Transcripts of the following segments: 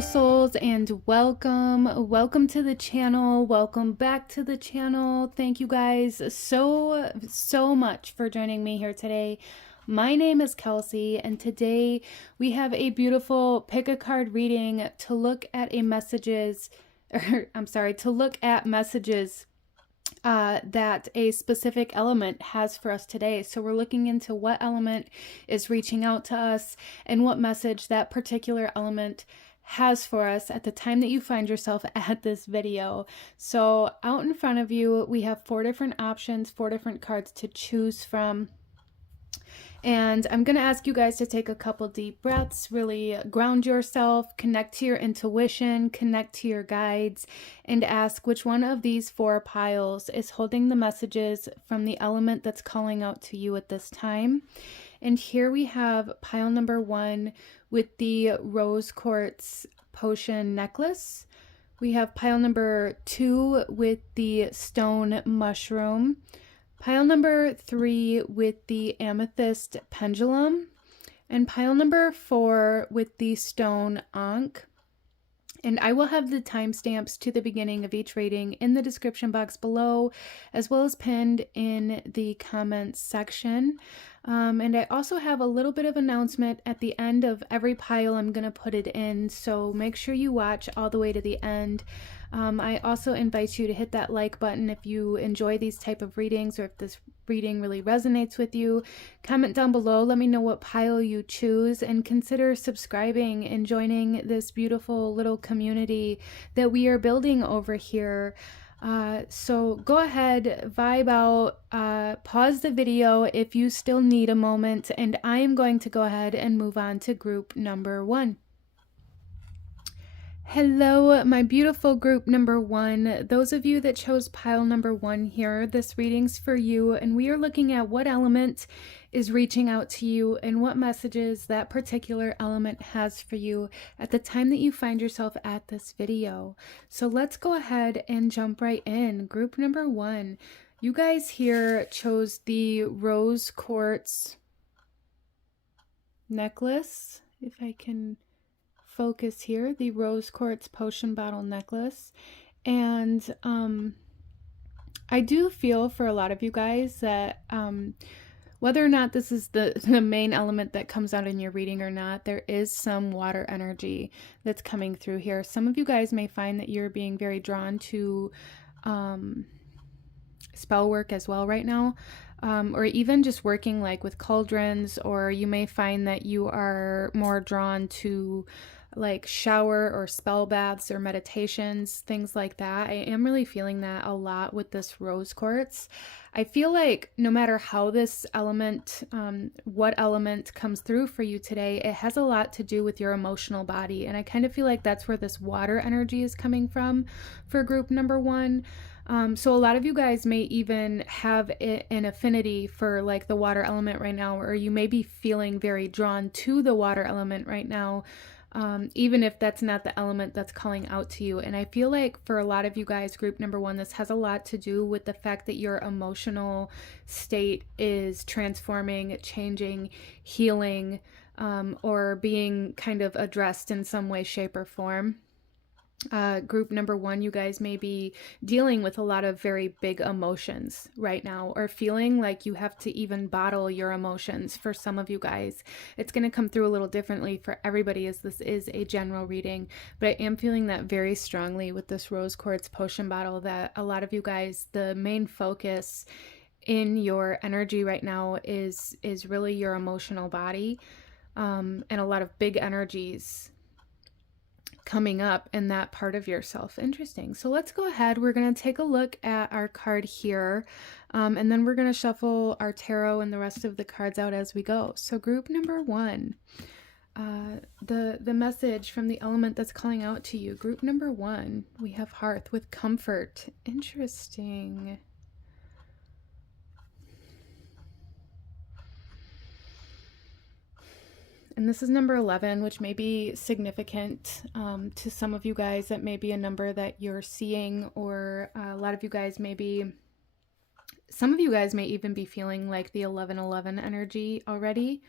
Hello souls, and welcome to the channel. Welcome back to the channel. Thank you guys so much for joining me here today. My name is Kelsey, and today we have a beautiful pick a card reading to look at messages that a specific element has for us today. So we're looking into what element is reaching out to us and what message that particular element has for us at the time that you find yourself at this video. So out in front of you, we have 4 different options, 4 different cards to choose from. And I'm going to ask you guys to take a couple deep breaths, really ground yourself, connect to your intuition, connect to your guides, and ask which one of these 4 piles is holding the messages from the element that's calling out to you at this time. And here we have pile number 1 with the rose quartz potion necklace. We have pile number 2 with the stone mushroom. Pile number 3 with the amethyst pendulum, and pile number 4 with the stone ankh. And I will have the timestamps to the beginning of each reading in the description box below, as well as pinned in the comments section. And I also have a little bit of announcement at the end of every pile I'm going to put it in, so make sure you watch all the way to the end. I also invite you to hit that like button if you enjoy these type of readings, or if this reading really resonates with you. Comment down below, let me know what pile you choose, and consider subscribing and joining this beautiful little community that we are building over here. So go ahead, vibe out, pause the video if you still need a moment, and I am going to go ahead and move on to group number 1. Hello, my beautiful group number 1. Those of you that chose pile number 1 here, this reading's for you, and we are looking at what element is reaching out to you and what messages that particular element has for you at the time that you find yourself at this video. So let's go ahead and jump right in. Group number 1. You guys here chose the rose quartz necklace, if I can focus here, the rose quartz potion bottle necklace. And I do feel for a lot of you guys that whether or not this is the main element that comes out in your reading or not, there is some water energy that's coming through here. Some of you guys may find that you're being very drawn to spell work as well right now, or even just working like with cauldrons, or you may find that you are more drawn to like shower or spell baths or meditations, things like that. I am really feeling that a lot with this rose quartz. I feel like no matter how this element, what element comes through for you today, it has a lot to do with your emotional body. And I kind of feel like that's where this water energy is coming from for group number 1. So a lot of you guys may even have an affinity for like the water element right now, or you may be feeling very drawn to the water element right now. Even if that's not the element that's calling out to you. And I feel like for a lot of you guys, group number 1, this has a lot to do with the fact that your emotional state is transforming, changing, healing, or being kind of addressed in some way, shape, or form. Group number 1, you guys may be dealing with a lot of very big emotions right now, or feeling like you have to even bottle your emotions. For some of you guys, it's going to come through a little differently for everybody, as this is a general reading, but I am feeling that very strongly with this rose quartz potion bottle, that a lot of you guys, the main focus in your energy right now is really your emotional body, and a lot of big energies coming up in that part of yourself. Interesting. So let's go ahead. We're going to take a look at our card here, and then we're going to shuffle our tarot and the rest of the cards out as we go. So group number 1, the message from the element that's calling out to you. Group number 1, we have hearth with comfort. Interesting. And this is number 11, which may be significant to some of you guys. That may be a number that you're seeing, or a lot of you guys may be, some of you guys may even be feeling like the 1111 energy already.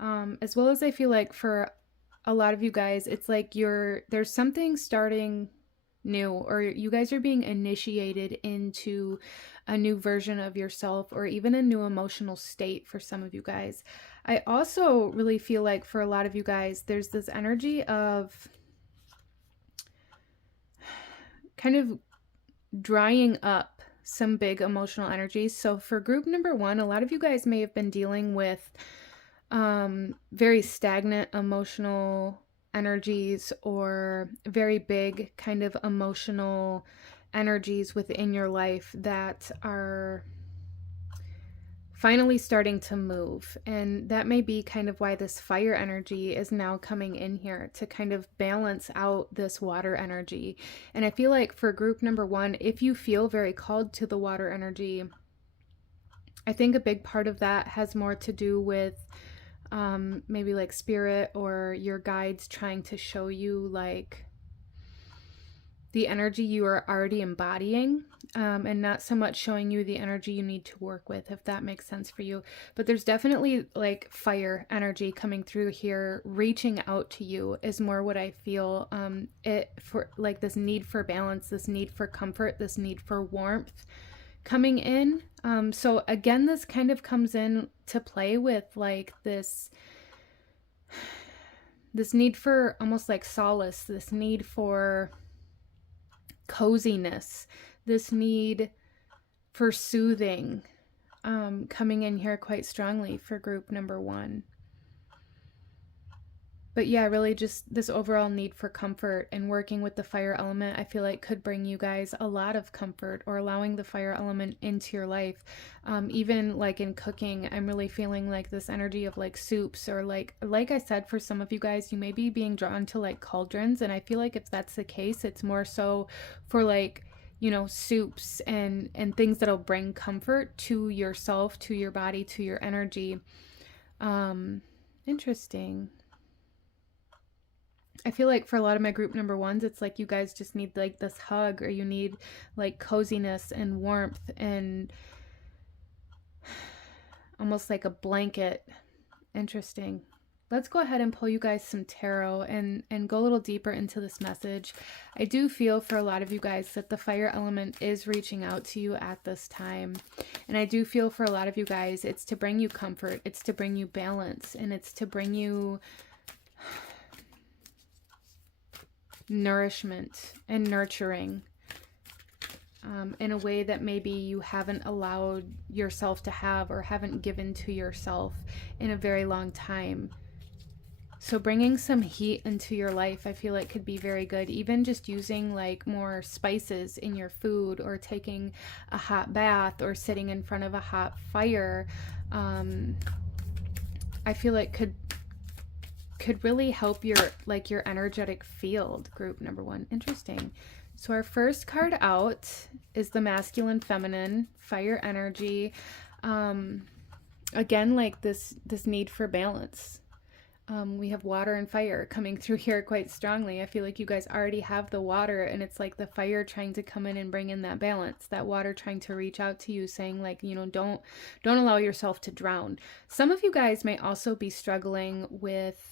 As well as I feel like for a lot of you guys, it's like there's something starting new, or you guys are being initiated into a new version of yourself, or even a new emotional state for some of you guys. I also really feel like for a lot of you guys, there's this energy of kind of drying up some big emotional energies. So for group number one, a lot of you guys may have been dealing with very stagnant emotional energies, or very big kind of emotional energies within your life that are finally starting to move. And that may be kind of why this fire energy is now coming in here to kind of balance out this water energy. And I feel like for group number one, if you feel very called to the water energy, I think a big part of that has more to do with maybe like spirit or your guides trying to show you like the energy you are already embodying, and not so much showing you the energy you need to work with, if that makes sense for you. But there's definitely like fire energy coming through here, reaching out to you is more what I feel. It for like this need for balance, this need for comfort, this need for warmth coming in. So again, this kind of comes in to play with like this need for almost like solace, this need for coziness, this need for soothing, coming in here quite strongly for group number one. But yeah, really just this overall need for comfort, and working with the fire element, I feel like could bring you guys a lot of comfort, or allowing the fire element into your life. Even like in cooking, I'm really feeling like this energy of like soups, or like I said, for some of you guys, you may be being drawn to like cauldrons. And I feel like if that's the case, it's more so for like, you know, soups and things that'll bring comfort to yourself, to your body, to your energy. Interesting. I feel like for a lot of my group number ones, it's like you guys just need like this hug, or you need like coziness and warmth and almost like a blanket. Interesting. Let's go ahead and pull you guys some tarot and go a little deeper into this message. I do feel for a lot of you guys that the fire element is reaching out to you at this time. And I do feel for a lot of you guys, it's to bring you comfort, it's to bring you balance, and it's to bring you nourishment and nurturing, in a way that maybe you haven't allowed yourself to have, or haven't given to yourself in a very long time. So bringing some heat into your life, I feel like could be very good. Even just using like more spices in your food, or taking a hot bath, or sitting in front of a hot fire, I feel like could really help your energetic field, group number one. Interesting. So our first card out is the masculine feminine fire energy. Again, like this need for balance. We have water and fire coming through here quite strongly. I feel like you guys already have the water, and it's like the fire trying to come in and bring in that balance, that water trying to reach out to you, saying like, you know, don't allow yourself to drown. Some of you guys may also be struggling with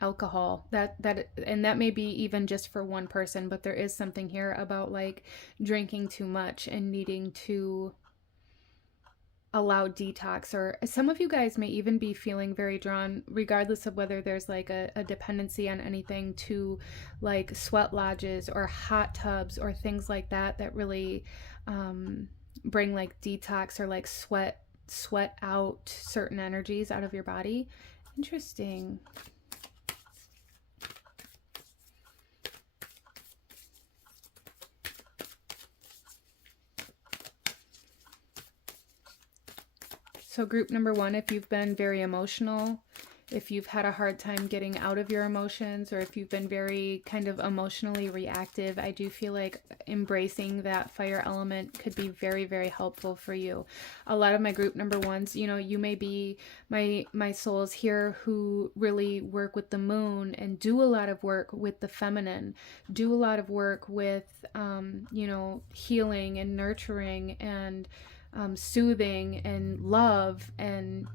alcohol, and that may be even just for one person, but there is something here about like drinking too much and needing to allow detox. Or some of you guys may even be feeling very drawn, regardless of whether there's like a dependency on anything, to like sweat lodges or hot tubs or things like that really bring like detox, or like sweat out certain energies out of your body. Interesting. So group number one, if you've been very emotional, if you've had a hard time getting out of your emotions, or if you've been very kind of emotionally reactive, I do feel like embracing that fire element could be very, very helpful for you. A lot of my group number ones, you know, you may be my souls here who really work with the moon and do a lot of work with the feminine, do a lot of work with, you know, healing and nurturing and soothing and love and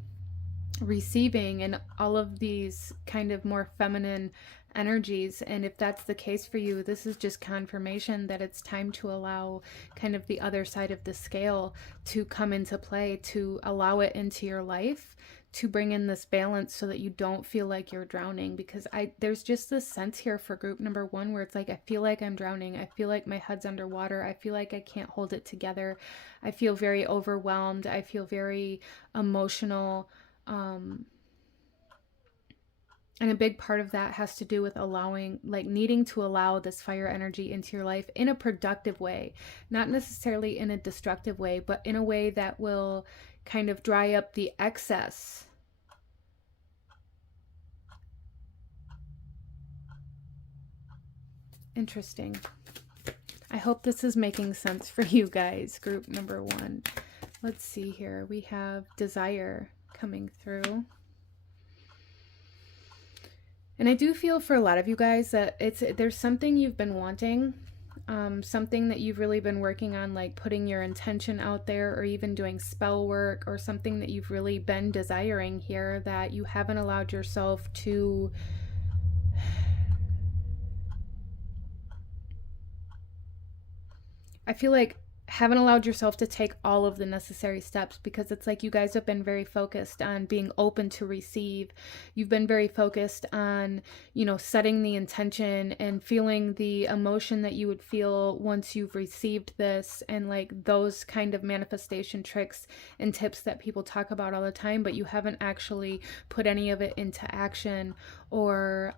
receiving and all of these kind of more feminine energies. And if that's the case for you, this is just confirmation that it's time to allow kind of the other side of the scale to come into play, to allow it into your life, to bring in this balance so that you don't feel like you're drowning. Because there's just this sense here for group number 1 where it's like, I feel like I'm drowning. I feel like my head's underwater. I feel like I can't hold it together. I feel very overwhelmed. I feel very emotional. And a big part of that has to do with allowing, like needing to allow this fire energy into your life in a productive way, not necessarily in a destructive way, but in a way that will kind of dry up the excess. Interesting. I hope this is making sense for you guys, group number 1. Let's see here. We have desire coming through. And I do feel for a lot of you guys that there's something you've been wanting, something that you've really been working on, like putting your intention out there, or even doing spell work, or something that you've really been desiring here that you haven't allowed yourself to I feel like haven't allowed yourself to take all of the necessary steps, because it's like you guys have been very focused on being open to receive. You've been very focused on, you know, setting the intention and feeling the emotion that you would feel once you've received this, and like those kind of manifestation tricks and tips that people talk about all the time, but you haven't actually put any of it into action, or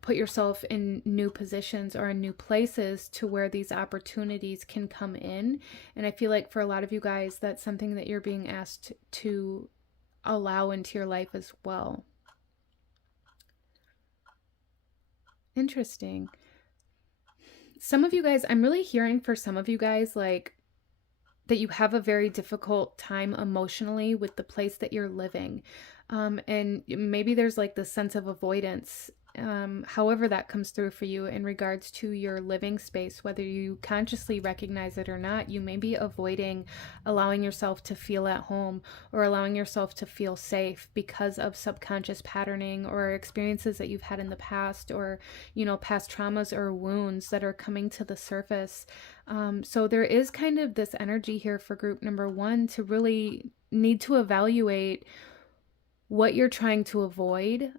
put yourself in new positions or in new places to where these opportunities can come in. And I feel like for a lot of you guys, that's something that you're being asked to allow into your life as well. Interesting. Some of you guys, I'm really hearing for some of you guys, like, that you have a very difficult time emotionally with the place that you're living. And maybe there's like this sense of avoidance, however that comes through for you in regards to your living space, whether you consciously recognize it or not. You may be avoiding allowing yourself to feel at home, or allowing yourself to feel safe, because of subconscious patterning or experiences that you've had in the past, or, you know, past traumas or wounds that are coming to the surface. So there is kind of this energy here for group number 1 to really need to evaluate what you're trying to avoid.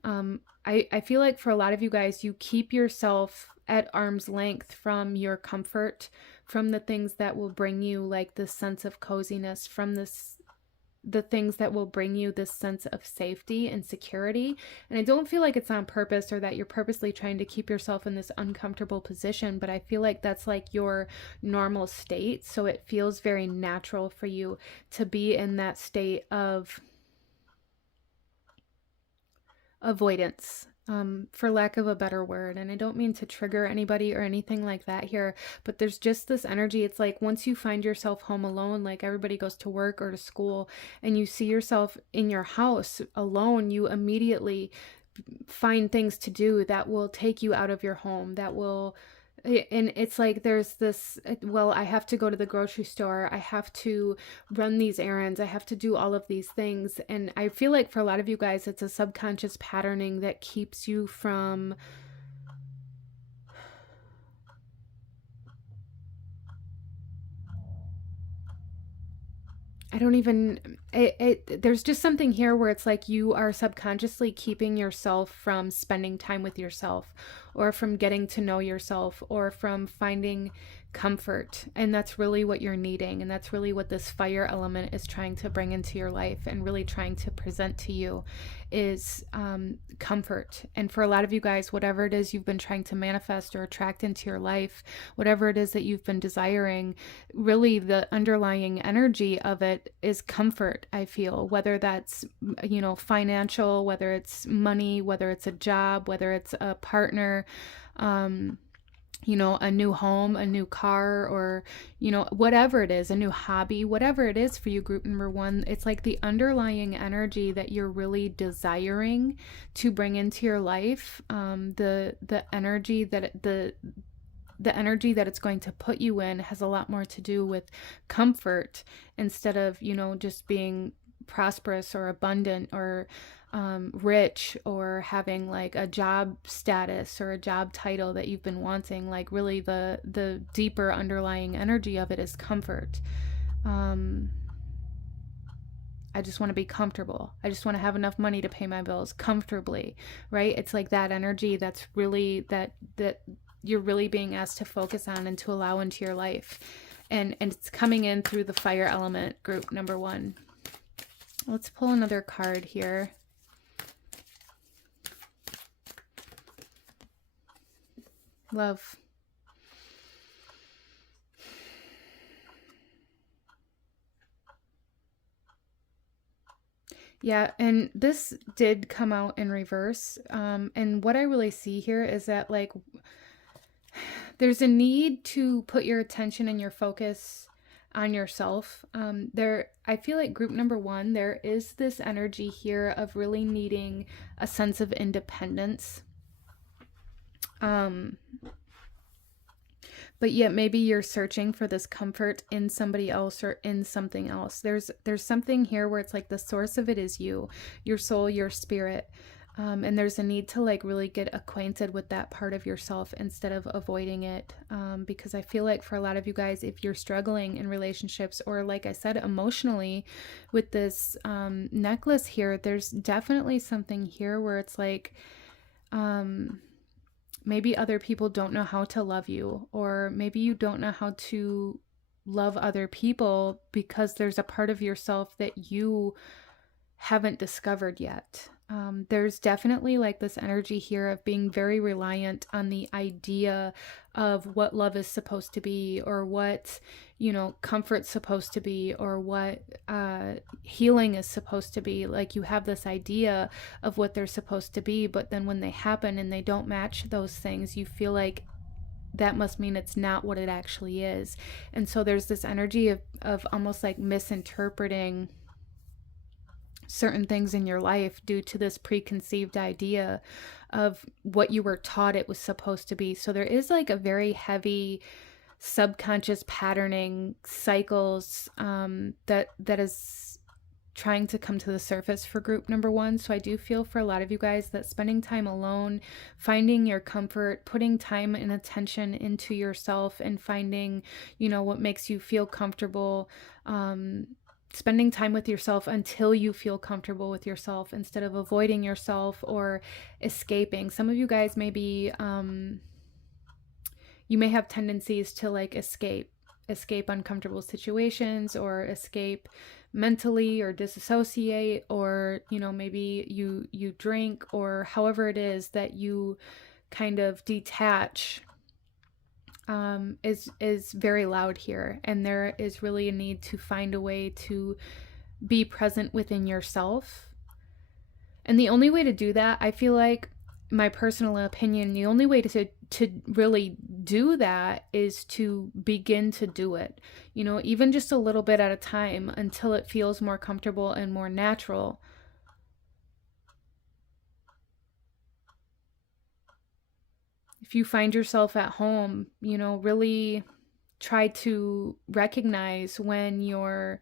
I feel like for a lot of you guys, you keep yourself at arm's length from your comfort, from the things that will bring you like this sense of coziness, from the things that will bring you this sense of safety and security. And I don't feel like it's on purpose, or that you're purposely trying to keep yourself in this uncomfortable position, but I feel like that's like your normal state. So it feels very natural for you to be in that state of avoidance, for lack of a better word. And I don't mean to trigger anybody or anything like that here, but there's just this energy. It's like once you find yourself home alone, like everybody goes to work or to school, and you see yourself in your house alone, you immediately find things to do that will take you out of your home, that will, and it's like there's this, well, I have to go to the grocery store, I have to run these errands, I have to do all of these things. And I feel like for a lot of you guys, it's a subconscious patterning that keeps you from there's just something here where it's like you are subconsciously keeping yourself from spending time with yourself, or from getting to know yourself, or from finding comfort. And that's really what you're needing. And that's really what this fire element is trying to bring into your life, and really trying to present to you is comfort. And for a lot of you guys, whatever it is you've been trying to manifest or attract into your life, whatever it is that you've been desiring, really the underlying energy of it is comfort. I feel, whether that's, you know, financial, whether it's money, whether it's a job, whether it's a partner, you know, a new home, a new car, or, you know, whatever it is, a new hobby, whatever it is for you, group number 1, it's like the underlying energy that you're really desiring to bring into your life, the energy that the energy that it's going to put you in has a lot more to do with comfort, instead of, you know, just being prosperous or abundant or rich, or having like a job status or a job title that you've been wanting. Like really the deeper underlying energy of it is comfort. I just want to be comfortable. I just want to have enough money to pay my bills comfortably, right? It's like that energy that's really that you're really being asked to focus on and to allow into your life. And it's coming in through the fire element, group number 1. Let's pull another card here. Love. Yeah, and this did come out in reverse. And what I really see here is that like there's a need to put your attention and your focus on yourself. I feel like group number 1, there is this energy here of really needing a sense of independence. But yet maybe you're searching for this comfort in somebody else or in something else. There's something here where it's like the source of it is you, your soul, your spirit. And there's a need to like really get acquainted with that part of yourself instead of avoiding it. Because I feel like for a lot of you guys, if you're struggling in relationships or like I said, emotionally with this necklace here, there's definitely something here where it's like, maybe other people don't know how to love you, or maybe you don't know how to love other people because there's a part of yourself that you haven't discovered yet. There's definitely like this energy here of being very reliant on the idea of what love is supposed to be, or what, comfort's supposed to be, or what healing is supposed to be. Like you have this idea of what they're supposed to be, but then when they happen and they don't match those things, you feel like that must mean it's not what it actually is. And so there's this energy of almost like misinterpreting certain things in your life due to this preconceived idea of what you were taught it was supposed to be. So there is like a very heavy subconscious patterning cycles that is trying to come to the surface for group number 1. So I do feel for a lot of you guys that spending time alone, finding your comfort, putting time and attention into yourself and finding, what makes you feel comfortable, spending time with yourself until you feel comfortable with yourself instead of avoiding yourself or escaping. Some of you guys may be, you may have tendencies to like escape uncomfortable situations, or escape mentally, or disassociate, or, maybe you drink, or however it is that you kind of detach. Is very loud here, and there is really a need to find a way to be present within yourself. And the only way to do that, I feel like, my personal opinion, the only way to really do that is to begin to do it, even just a little bit at a time until it feels more comfortable and more natural. If you find yourself at home, really try to recognize when your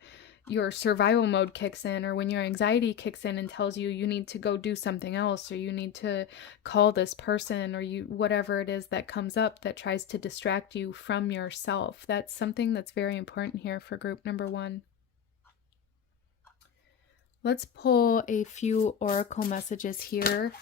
survival mode kicks in, or when your anxiety kicks in and tells you need to go do something else, or you need to call this person, or whatever it is that comes up that tries to distract you from yourself. That's something that's very important here for group number 1. Let's pull a few oracle messages here.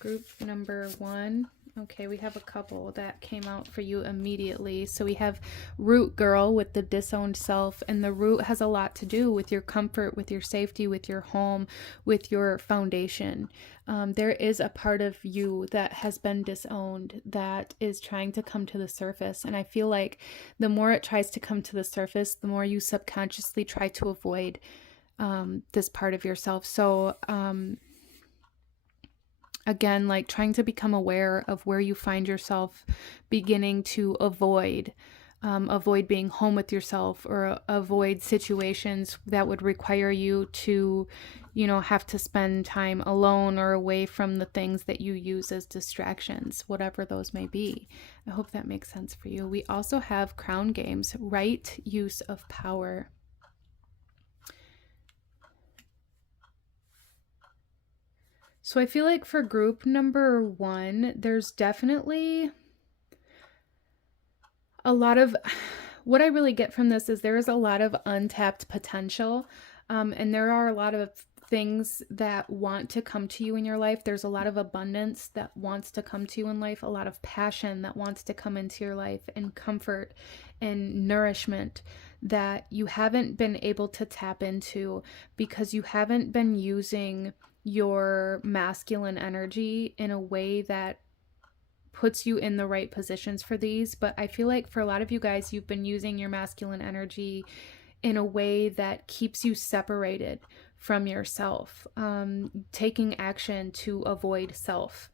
Group number 1. Okay, we have a couple that came out for you immediately. So we have root girl with the disowned self, and the root has a lot to do with your comfort, with your safety, with your home, with your foundation. There is a part of you that has been disowned that is trying to come to the surface. And I feel like the more it tries to come to the surface, the more you subconsciously try to avoid this part of yourself. So, again, like trying to become aware of where you find yourself beginning to avoid being home with yourself, or avoid situations that would require you to, have to spend time alone or away from the things that you use as distractions, whatever those may be. I hope that makes sense for you. We also have crown games, right use of power. So I feel like for group number 1, there's definitely a lot of, what I really get from this is there is a lot of untapped potential. And there are a lot of things that want to come to you in your life. There's a lot of abundance that wants to come to you in life, a lot of passion that wants to come into your life, and comfort and nourishment that you haven't been able to tap into because you haven't been using your masculine energy in a way that puts you in the right positions for these. But I feel like for a lot of you guys, you've been using your masculine energy in a way that keeps you separated from yourself, taking action to avoid self.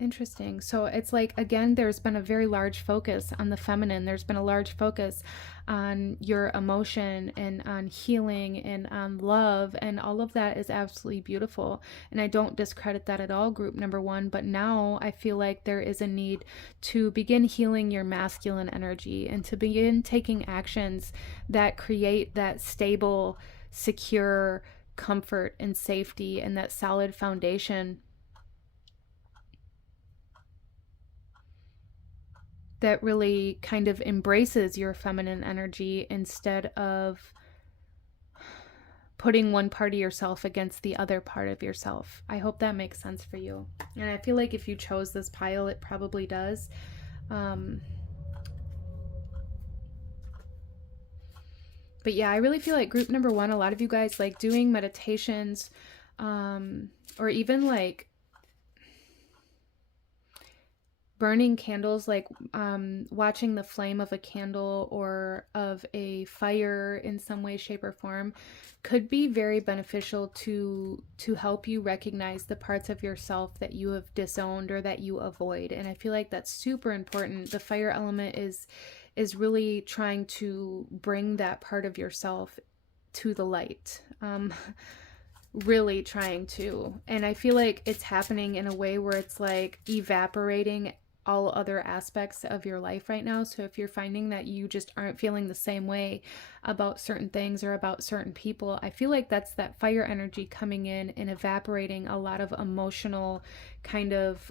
Interesting. So it's like, again, there's been a very large focus on the feminine. There's been a large focus on your emotion and on healing and on love. And all of that is absolutely beautiful. And I don't discredit that at all, group number 1. But now I feel like there is a need to begin healing your masculine energy and to begin taking actions that create that stable, secure comfort and safety and that solid foundation that really kind of embraces your feminine energy instead of putting one part of yourself against the other part of yourself. I hope that makes sense for you. And I feel like if you chose this pile, it probably does. But yeah, I really feel like group number 1, a lot of you guys like doing meditations, or even like burning candles, like watching the flame of a candle or of a fire in some way, shape, or form could be very beneficial to help you recognize the parts of yourself that you have disowned or that you avoid. And I feel like that's super important. The fire element is really trying to bring that part of yourself to the light. Really trying to. And I feel like it's happening in a way where it's like evaporating all other aspects of your life right now. So if you're finding that you just aren't feeling the same way about certain things or about certain people, I feel like that's that fire energy coming in and evaporating a lot of emotional kind of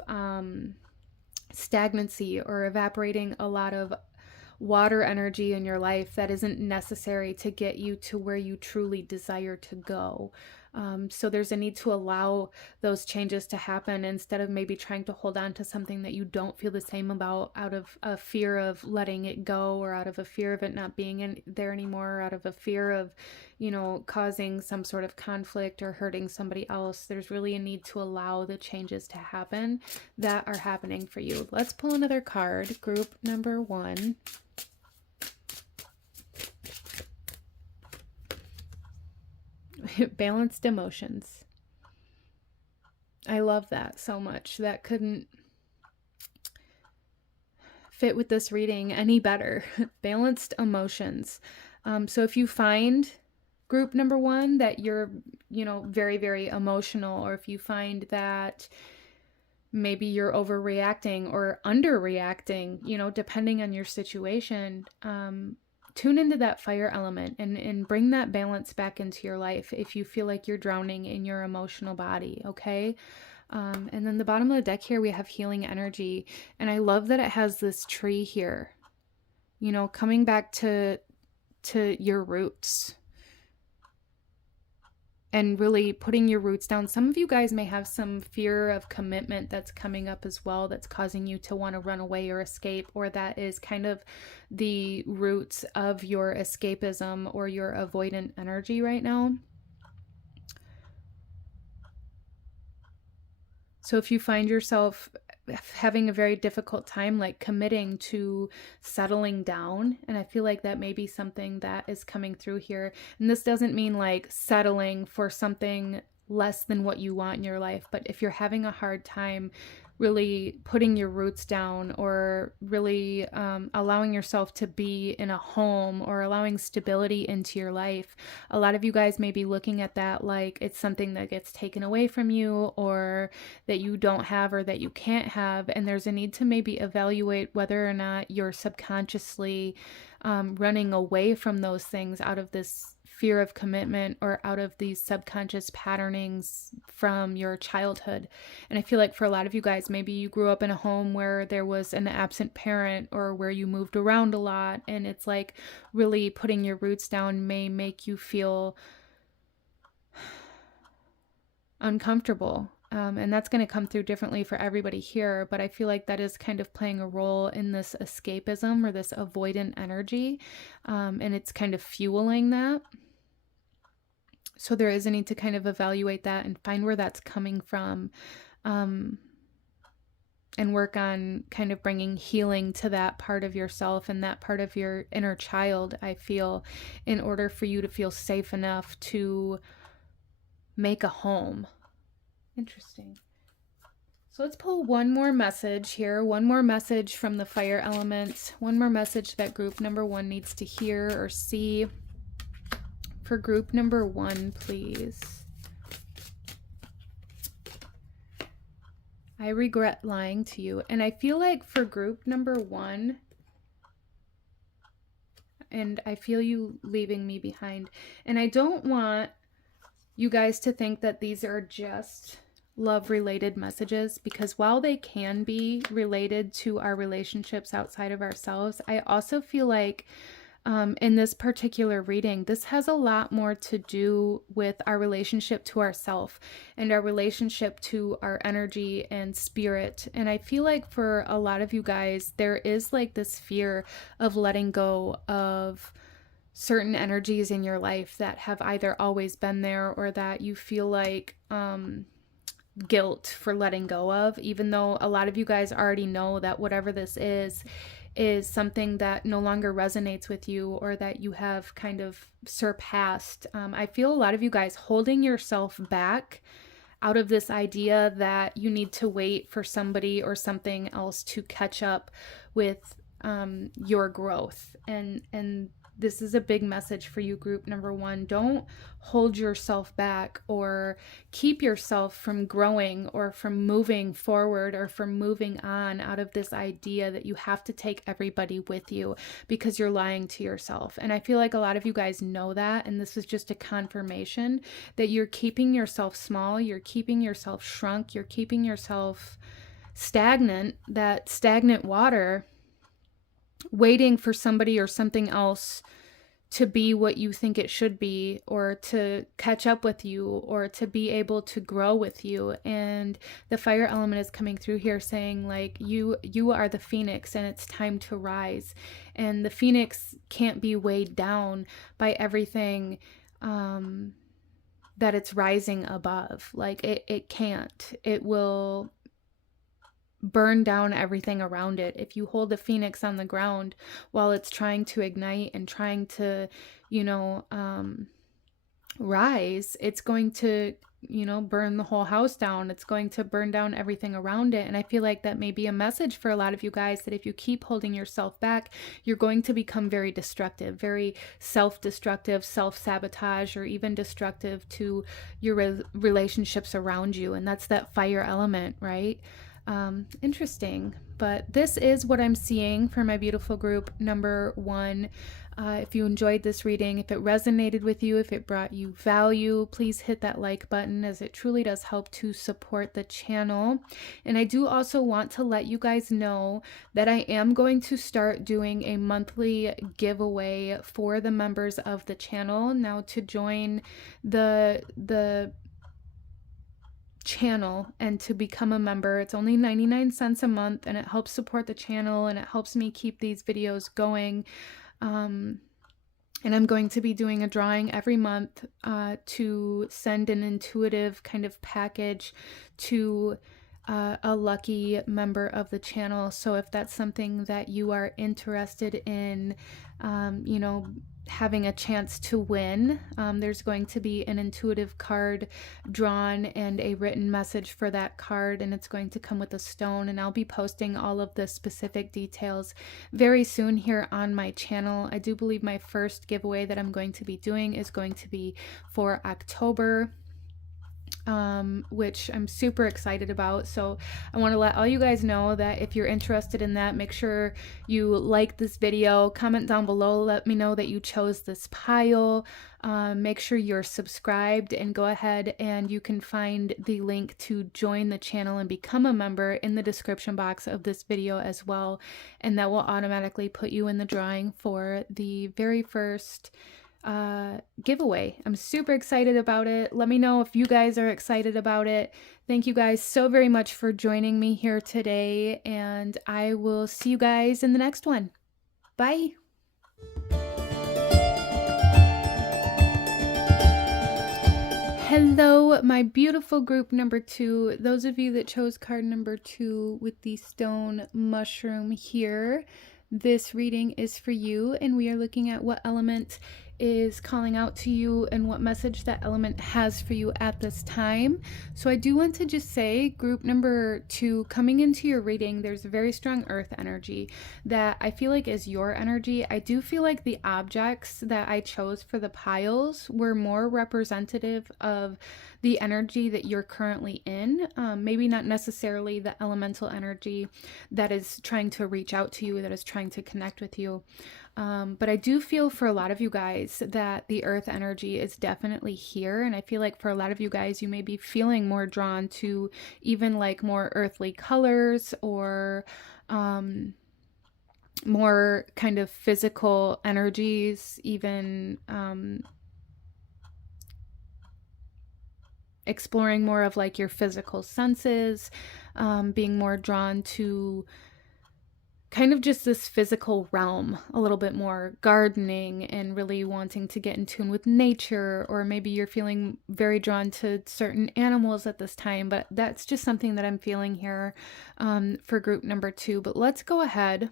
stagnancy, or evaporating a lot of water energy in your life that isn't necessary to get you to where you truly desire to go. So there's a need to allow those changes to happen instead of maybe trying to hold on to something that you don't feel the same about out of a fear of letting it go, or out of a fear of it not being there anymore, or out of a fear of, causing some sort of conflict or hurting somebody else. There's really a need to allow the changes to happen that are happening for you. Let's pull another card, group number 1. Balanced emotions. I love that so much. That couldn't fit with this reading any better. Balanced emotions. So if you find, group number 1, that you're, very, very emotional, or if you find that maybe you're overreacting or underreacting, depending on your situation, tune into that fire element and bring that balance back into your life if you feel like you're drowning in your emotional body, okay? And then the bottom of the deck here, we have healing energy. And I love that it has this tree here, coming back to your roots and really putting your roots down. Some of you guys may have some fear of commitment that's coming up as well, that's causing you to want to run away or escape, or that is kind of the roots of your escapism or your avoidant energy right now. So if you find yourself having a very difficult time like committing to settling down, and I feel like that may be something that is coming through here. And this doesn't mean like settling for something less than what you want in your life, but if you're having a hard time really putting your roots down, or really allowing yourself to be in a home, or allowing stability into your life, a lot of you guys may be looking at that like it's something that gets taken away from you, or that you don't have, or that you can't have. And there's a need to maybe evaluate whether or not you're subconsciously running away from those things out of this fear of commitment or out of these subconscious patternings from your childhood. And I feel like for a lot of you guys, maybe you grew up in a home where there was an absent parent or where you moved around a lot, and it's like really putting your roots down may make you feel uncomfortable. And that's going to come through differently for everybody here, but I feel like that is kind of playing a role in this escapism or this avoidant energy, and it's kind of fueling that. So there is a need to kind of evaluate that and find where that's coming from, and work on kind of bringing healing to that part of yourself and that part of your inner child, I feel, in order for you to feel safe enough to make a home. Interesting. So let's pull one more message here, one more message from the fire element, one more message that group number 1 needs to hear or see. For group number 1, please. I regret lying to you. And I feel like for group number 1, and I feel you leaving me behind, and I don't want you guys to think that these are just love-related messages, because while they can be related to our relationships outside of ourselves, I also feel like in this particular reading, this has a lot more to do with our relationship to ourself and our relationship to our energy and spirit. And I feel like for a lot of you guys, there is like this fear of letting go of certain energies in your life that have either always been there or that you feel like guilt for letting go of, even though a lot of you guys already know that whatever this is something that no longer resonates with you or that you have kind of surpassed. I feel a lot of you guys holding yourself back out of this idea that you need to wait for somebody or something else to catch up with your growth. And this is a big message for you, group number 1. Don't hold yourself back or keep yourself from growing or from moving forward or from moving on out of this idea that you have to take everybody with you, because you're lying to yourself. And I feel like a lot of you guys know that, and this is just a confirmation that you're keeping yourself small, you're keeping yourself shrunk, you're keeping yourself stagnant, that stagnant water, waiting for somebody or something else to be what you think it should be, or to catch up with you, or to be able to grow with you. And the fire element is coming through here saying like you are the phoenix and it's time to rise. And the phoenix can't be weighed down by everything that it's rising above. Like it can't. It will burn down everything around it. If you hold a phoenix on the ground while it's trying to ignite and trying to, rise, it's going to, burn the whole house down. It's going to burn down everything around it. And I feel like that may be a message for a lot of you guys, that if you keep holding yourself back, you're going to become very destructive, very self-destructive, self-sabotage, or even destructive to your relationships around you. And that's that fire element, right? Interesting, but this is what I'm seeing for my beautiful group number 1. If you enjoyed this reading, if it resonated with you, if it brought you value, please hit that like button, as it truly does help to support the channel. And I do also want to let you guys know that I am going to start doing a monthly giveaway for the members of the channel. Now, to join the channel and to become a member, it's only 99 cents a month, and it helps support the channel and it helps me keep these videos going. And I'm going to be doing a drawing every month to send an intuitive kind of package to a lucky member of the channel. So if that's something that you are interested in, having a chance to win, there's going to be an intuitive card drawn and a written message for that card, and it's going to come with a stone, and I'll be posting all of the specific details very soon here on my channel. I do believe my first giveaway that I'm going to be doing is going to be for October. which I'm super excited about. So I want to let all you guys know that if you're interested in that, make sure you like this video, comment down below, let me know that you chose this pile. Make sure you're subscribed, and go ahead and you can find the link to join the channel and become a member in the description box of this video as well. And that will automatically put you in the drawing for the very first giveaway. I'm super excited about it. Let me know if you guys are excited about it. Thank you guys so very much for joining me here today, and I will see you guys in the next one. Bye. Hello, my beautiful group number 2. Those of you that chose card number 2 with the stone mushroom here, this reading is for you, and we are looking at what element is calling out to you and what message that element has for you at this time. So I do want to just say, group number 2, coming into your reading, there's a very strong earth energy that I feel like is your energy. I do feel like the objects that I chose for the piles were more representative of the energy that you're currently in. Maybe not necessarily the elemental energy that is trying to reach out to you, that is trying to connect with you. But I do feel for a lot of you guys that the earth energy is definitely here. And I feel like for a lot of you guys, you may be feeling more drawn to even like more earthly colors, or more kind of physical energies, even exploring more of like your physical senses, being more drawn to kind of just this physical realm a little bit more, gardening and really wanting to get in tune with nature. Or maybe you're feeling very drawn to certain animals at this time, but that's just something that I'm feeling here for group number 2. But let's go ahead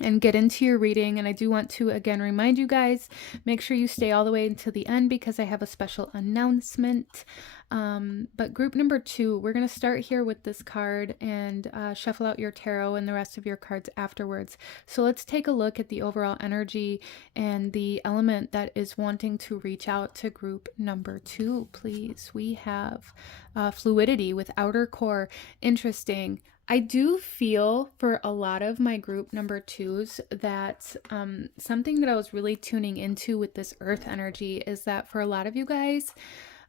and get into your reading. And I do want to again remind you guys, make sure you stay all the way until the end because I have a special announcement. But group number 2, we're going to start here with this card and shuffle out your tarot and the rest of your cards afterwards. So let's take a look at the overall energy and the element that is wanting to reach out to group number 2, please. We have fluidity with outer core. Interesting. I do feel for a lot of my group number 2s that something that I was really tuning into with this earth energy is that for a lot of you guys,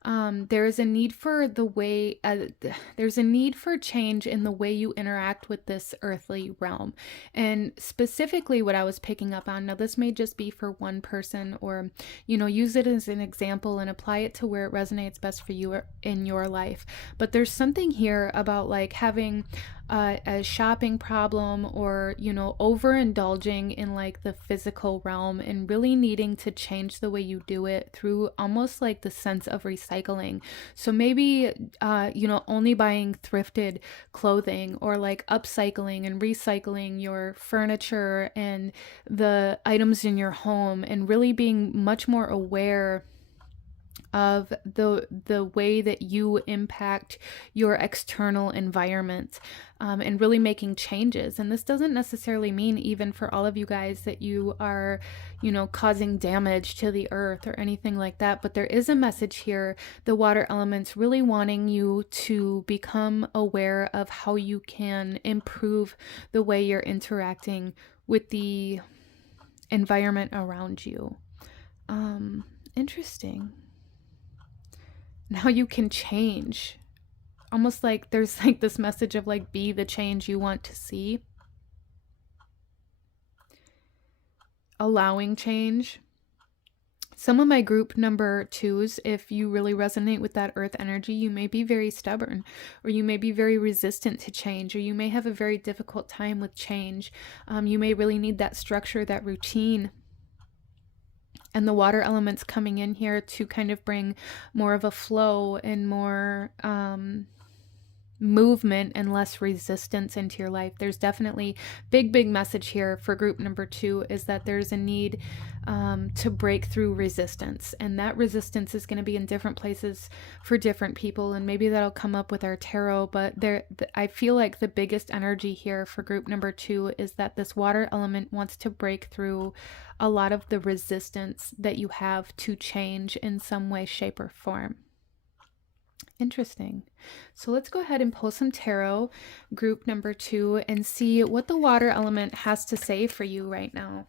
there is a need for there's a need for change in the way you interact with this earthly realm. And specifically what I was picking up on, now this may just be for one person, or, you know, use it as an example and apply it to where it resonates best for you in your life. But there's something here about like having a shopping problem, or, you know, overindulging in like the physical realm and really needing to change the way you do it through almost like the sense of recycling. So maybe, you know, only buying thrifted clothing, or like upcycling and recycling your furniture and the items in your home, and really being much more aware of the way that you impact your external environment, and really making changes. And this doesn't necessarily mean, even for all of you guys, that you are, you know, causing damage to the earth or anything like that. But there is a message here, the water elements really wanting you to become aware of how you can improve the way you're interacting with the environment around you. Interesting. Now you can change. Almost like there's like this message of like, be the change you want to see. Allowing change. Some of my group number 2s, if you really resonate with that earth energy, you may be very stubborn, or you may be very resistant to change, or you may have a very difficult time with change. You may really need that structure, that routine. And the water elements coming in here to kind of bring more of a flow and more movement and less resistance into your life. There's definitely big message here for group number 2 is that there's a need to break through resistance, and that resistance is going to be in different places for different people, and maybe that'll come up with our tarot. But I feel like the biggest energy here for group number 2 is that this water element wants to break through a lot of the resistance that you have to change in some way, shape, or form. Interesting. So let's go ahead and pull some tarot, group number 2, and see what the water element has to say for you right now.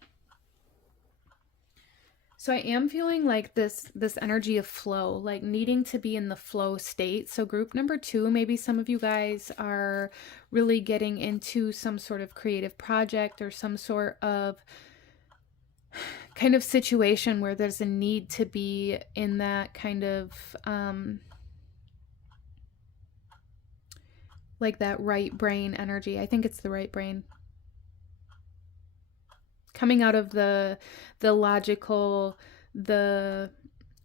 So I am feeling like this energy of flow, like needing to be in the flow state. So group number 2, maybe some of you guys are really getting into some sort of creative project or some sort of kind of situation where there's a need to be in that kind of like that right brain energy. I think it's the right brain. Coming out of the logical, the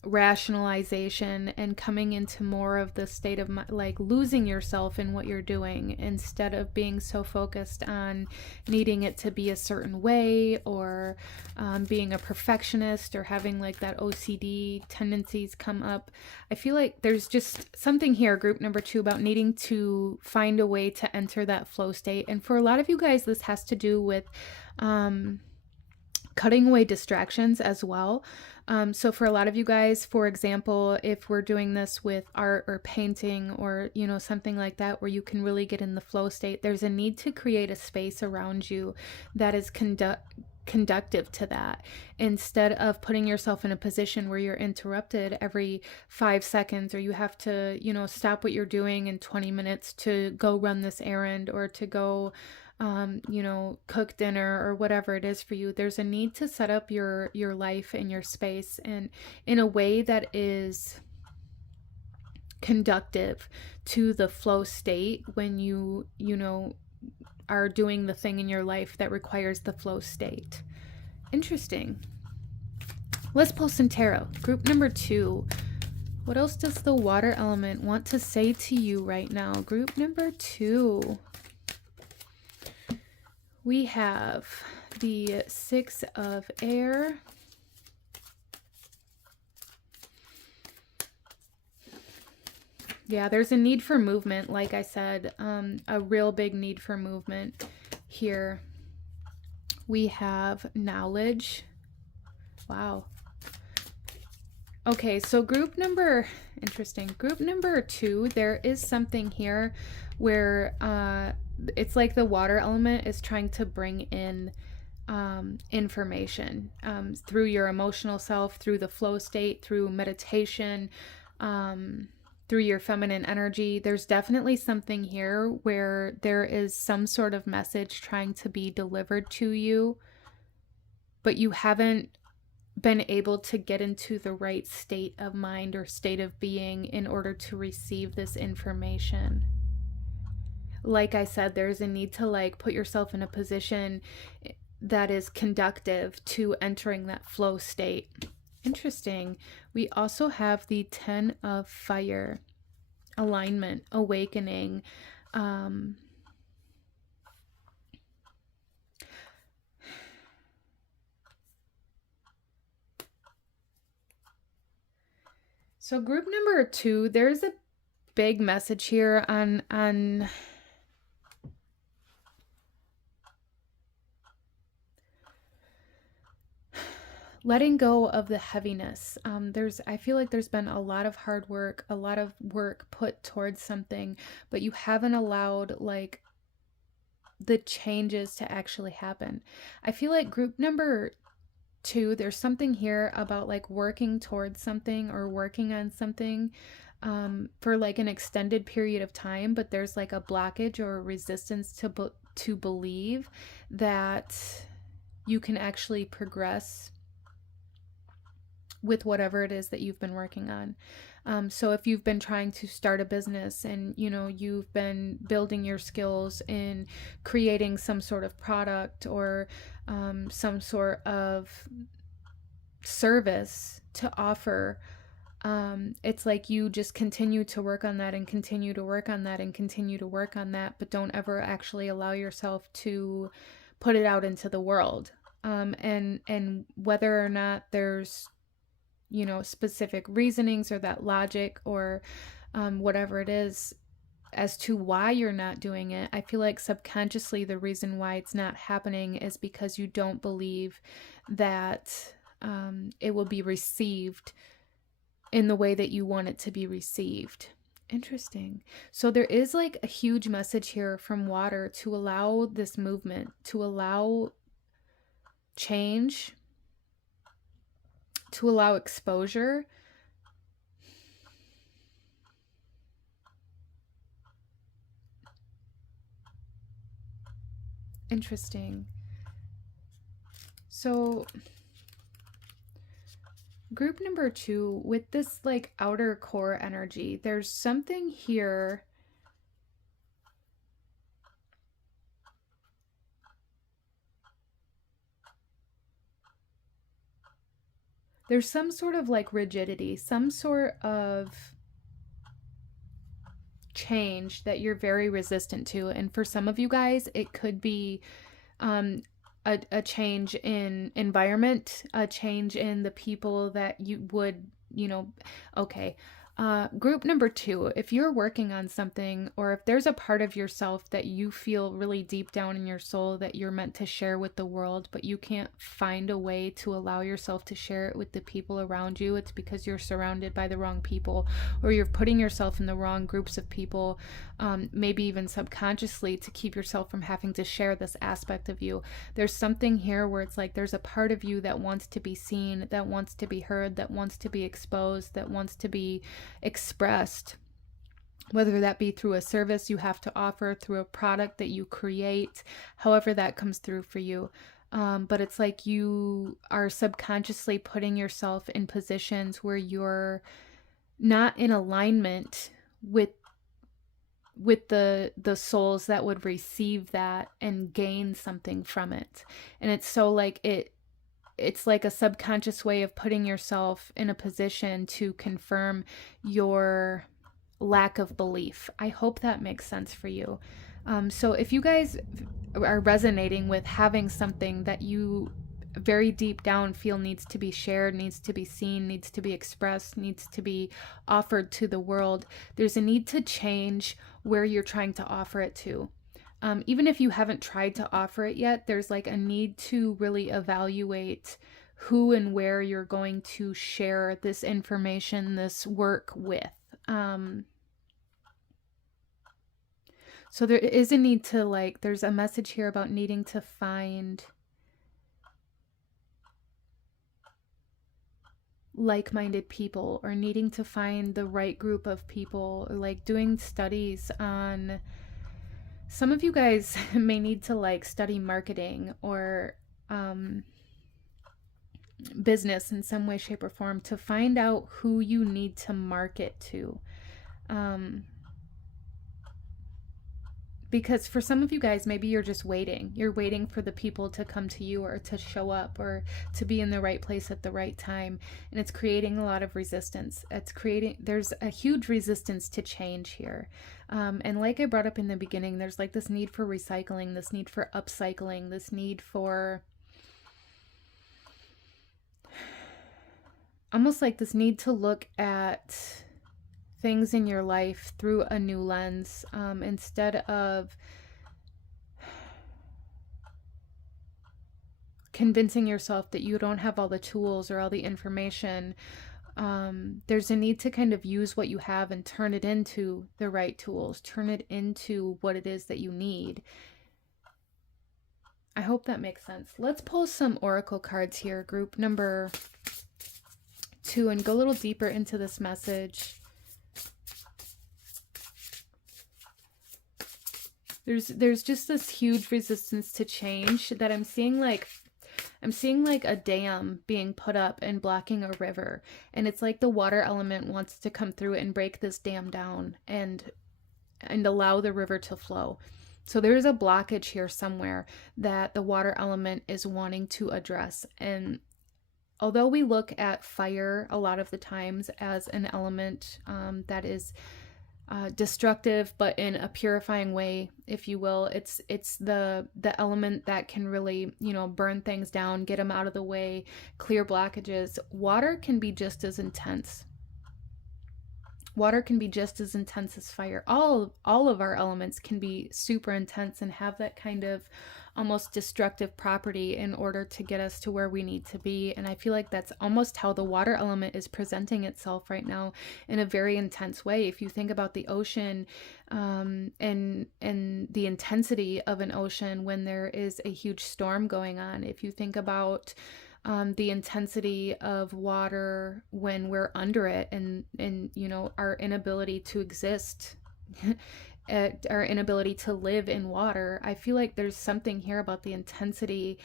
rationalization, and coming into more of the state of like losing yourself in what you're doing instead of being so focused on needing it to be a certain way, or being a perfectionist, or having like that OCD tendencies come up. I feel like there's just something here, group number 2, about needing to find a way to enter that flow state. And for a lot of you guys, this has to do with cutting away distractions as well. So for a lot of you guys, for example, if we're doing this with art or painting or, you know, something like that, where you can really get in the flow state, there's a need to create a space around you that is conductive to that, instead of putting yourself in a position where you're interrupted every 5 seconds, or you have to, you know, stop what you're doing in 20 minutes to go run this errand, or to go you know, cook dinner, or whatever it is for you. There's a need to set up your life and your space and in a way that is conductive to the flow state when you know, are doing the thing in your life that requires the flow state. Interesting. Let's pull some tarot. Group number 2. What else does the water element want to say to you right now? Group number 2. We have the 6 of air, yeah, there's a need for movement, like I said, a real big need for movement here. We have knowledge. Wow. Okay, so interesting. Group number 2, there is something here where it's like the water element is trying to bring in information through your emotional self, through the flow state, through meditation, through your feminine energy. There's definitely something here where there is some sort of message trying to be delivered to you, but you haven't been able to get into the right state of mind or state of being in order to receive this information. Like I said, there's a need to like put yourself in a position that is conductive to entering that flow state. Interesting. We also have the 10 of fire, alignment, awakening. So group number 2, there's a big message here on letting go of the heaviness. I feel like there's been a lot of hard work, a lot of work put towards something, but you haven't allowed like the changes to actually happen. I feel like group number 2, there's something here about like working towards something or working on something for like an extended period of time, but there's like a blockage or a resistance to believe that you can actually progress with whatever it is that you've been working on. So if you've been trying to start a business and, you know, you've been building your skills in creating some sort of product or some sort of service to offer, it's like you just continue to work on that and continue to work on that and continue to work on that, but don't ever actually allow yourself to put it out into the world. And whether or not there's, you know, specific reasonings or that logic or whatever it is as to why you're not doing it, I feel like subconsciously the reason why it's not happening is because you don't believe that it will be received in the way that you want it to be received. Interesting. So there is like a huge message here from water to allow this movement, to allow change, to allow exposure. Interesting. So group number 2, with this like outer core energy, there's something here. There's some sort of like rigidity, some sort of change that you're very resistant to. And for some of you guys, it could be a change in environment, a change in the people that you would, okay. Group number 2, if you're working on something, or if there's a part of yourself that you feel really deep down in your soul that you're meant to share with the world, but you can't find a way to allow yourself to share it with the people around you, it's because you're surrounded by the wrong people, or you're putting yourself in the wrong groups of people, maybe even subconsciously, to keep yourself from having to share this aspect of you. There's something here where it's like there's a part of you that wants to be seen, that wants to be heard, that wants to be exposed, that wants to be expressed, whether that be through a service you have to offer, through a product that you create, however that comes through for you. But it's like you are subconsciously putting yourself in positions where you're not in alignment with the souls that would receive that and gain something from it. And it's so like it's like a subconscious way of putting yourself in a position to confirm your lack of belief. I hope that makes sense for you. So if you guys are resonating with having something that you very deep down feel needs to be shared, needs to be seen, needs to be expressed, needs to be offered to the world, there's a need to change where you're trying to offer it to. Even if you haven't tried to offer it yet, there's like a need to really evaluate who and where you're going to share this information, this work with. So there is a need to like, there's a message here about needing to find like-minded people, or needing to find the right group of people, or like doing studies on, some of you guys may need to like study marketing or business in some way, shape, or form to find out who you need to market to. Because for some of you guys, maybe you're just waiting. You're waiting for the people to come to you, or to show up, or to be in the right place at the right time. And it's creating a lot of resistance. There's a huge resistance to change here. And like I brought up in the beginning, there's like this need for recycling, this need for upcycling, this need for almost like this need to look at things in your life through a new lens, instead of convincing yourself that you don't have all the tools or all the information. There's a need to kind of use what you have and turn it into the right tools, turn it into what it is that you need. I hope that makes sense. Let's pull some oracle cards here, group number 2, and go a little deeper into this message. There's just this huge resistance to change that I'm seeing like a dam being put up and blocking a river, and it's like the water element wants to come through and break this dam down and allow the river to flow. So there's a blockage here somewhere that the water element is wanting to address. And although we look at fire a lot of the times as an element that is destructive, but in a purifying way, if you will, it's the element that can really, burn things down, get them out of the way, clear blockages. Water can be just as intense. Water can be just as intense as fire. All of our elements can be super intense and have that kind of almost destructive property in order to get us to where we need to be. And I feel like that's almost how the water element is presenting itself right now in a very intense way. If you think about the ocean, and the intensity of an ocean when there is a huge storm going on, if you think about the intensity of water when we're under it, and you know, our inability to exist, our inability to live in water, I feel like there's something here about the intensity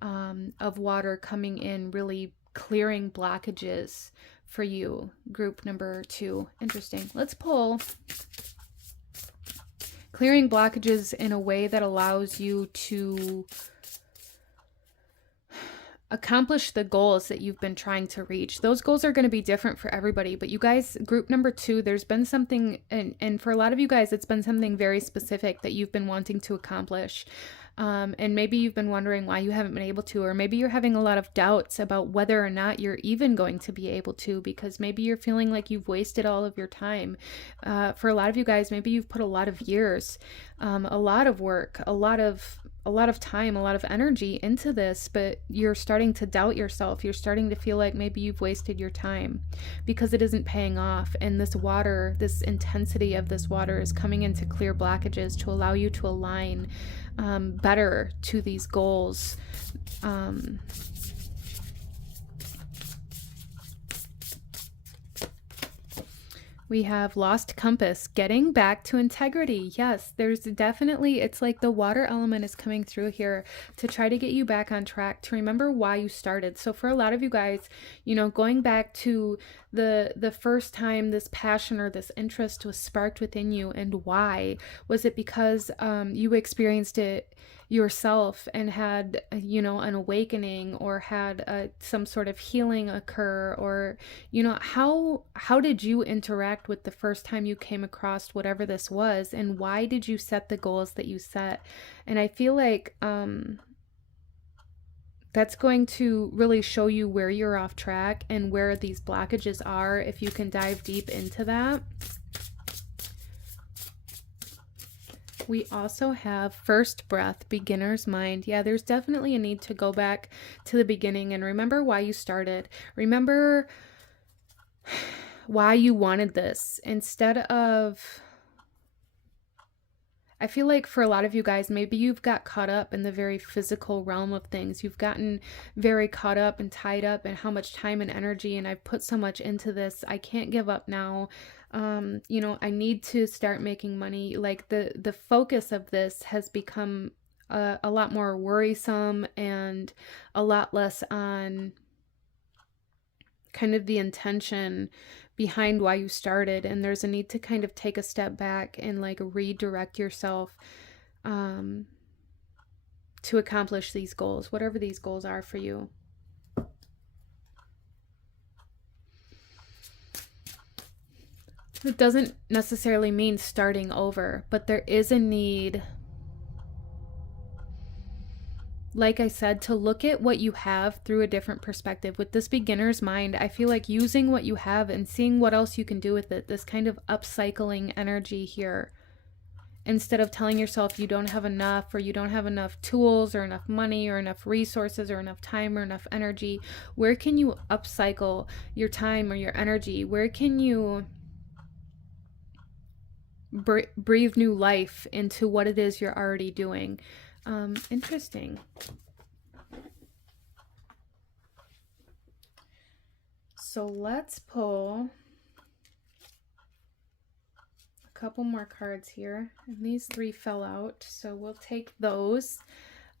of water coming in, really clearing blockages for you, group number 2. Interesting. Let's pull clearing blockages in a way that allows you to accomplish the goals that you've been trying to reach. Those goals are going to be different for everybody, but you guys, group number 2, there's been something, and for a lot of you guys, it's been something very specific that you've been wanting to accomplish. And maybe you've been wondering why you haven't been able to, or maybe you're having a lot of doubts about whether or not you're even going to be able to, because maybe you're feeling like you've wasted all of your time. For a lot of you guys, maybe you've put a lot of years, a lot of work, a lot of time, a lot of energy into this, but you're starting to doubt yourself. You're starting to feel like maybe you've wasted your time because it isn't paying off. And this water, this intensity of this water is coming into clear blockages to allow you to align better to these goals. We have lost compass, getting back to integrity. Yes, there's definitely, it's like the water element is coming through here to try to get you back on track, to remember why you started. So for a lot of you guys, you know, going back to the first time this passion or this interest was sparked within you, and why was it? Because you experienced it yourself and had, you know, an awakening, or had some sort of healing occur, or, you know, how did you interact with the first time you came across whatever this was, and why did you set the goals that you set? And I feel like that's going to really show you where you're off track and where these blockages are, if you can dive deep into that. We also have first breath, beginner's mind. Yeah, there's definitely a need to go back to the beginning and remember why you started. Remember why you wanted this, instead of, I feel like for a lot of you guys, maybe you've got caught up in the very physical realm of things. You've gotten very caught up and tied up in how much time and energy, and I've put so much into this, I can't give up now. You know, I need to start making money. Like the focus of this has become a lot more worrisome and a lot less on kind of the intention behind why you started. And there's a need to kind of take a step back and like redirect yourself to accomplish these goals, whatever these goals are for you. It doesn't necessarily mean starting over, but there is a need, like I said, to look at what you have through a different perspective. With this beginner's mind, I feel like using what you have and seeing what else you can do with it, this kind of upcycling energy here, instead of telling yourself you don't have enough, or you don't have enough tools or enough money or enough resources or enough time or enough energy. Where can you upcycle your time or your energy? Where can you breathe new life into what it is you're already doing? Interesting. So let's pull a couple more cards here, and these 3 fell out, so we'll take those.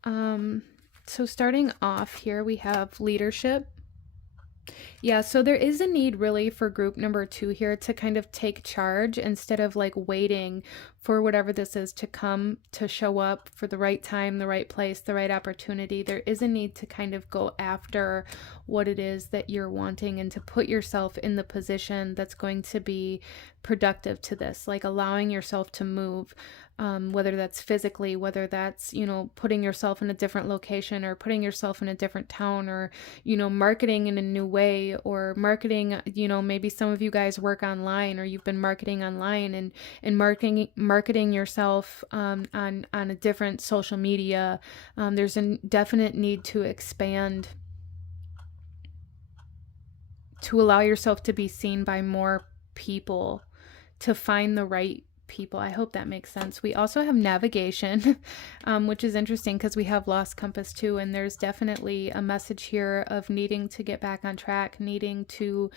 So starting off here, we have leadership. Yeah, so there is a need really for group number 2 here to kind of take charge, instead of like waiting for whatever this is to come, to show up for the right time, the right place, the right opportunity. There is a need to kind of go after what it is that you're wanting, and to put yourself in the position that's going to be productive to this, like allowing yourself to move. whether that's physically, whether that's, putting yourself in a different location or putting yourself in a different town, or, marketing in a new way, or marketing, maybe some of you guys work online, or you've been marketing online and marketing yourself on a different social media. There's a definite need to expand, to allow yourself to be seen by more people, to find the right people. I hope that makes sense. We also have navigation, which is interesting because we have lost compass too. And there's definitely a message here of needing to get back on track, needing to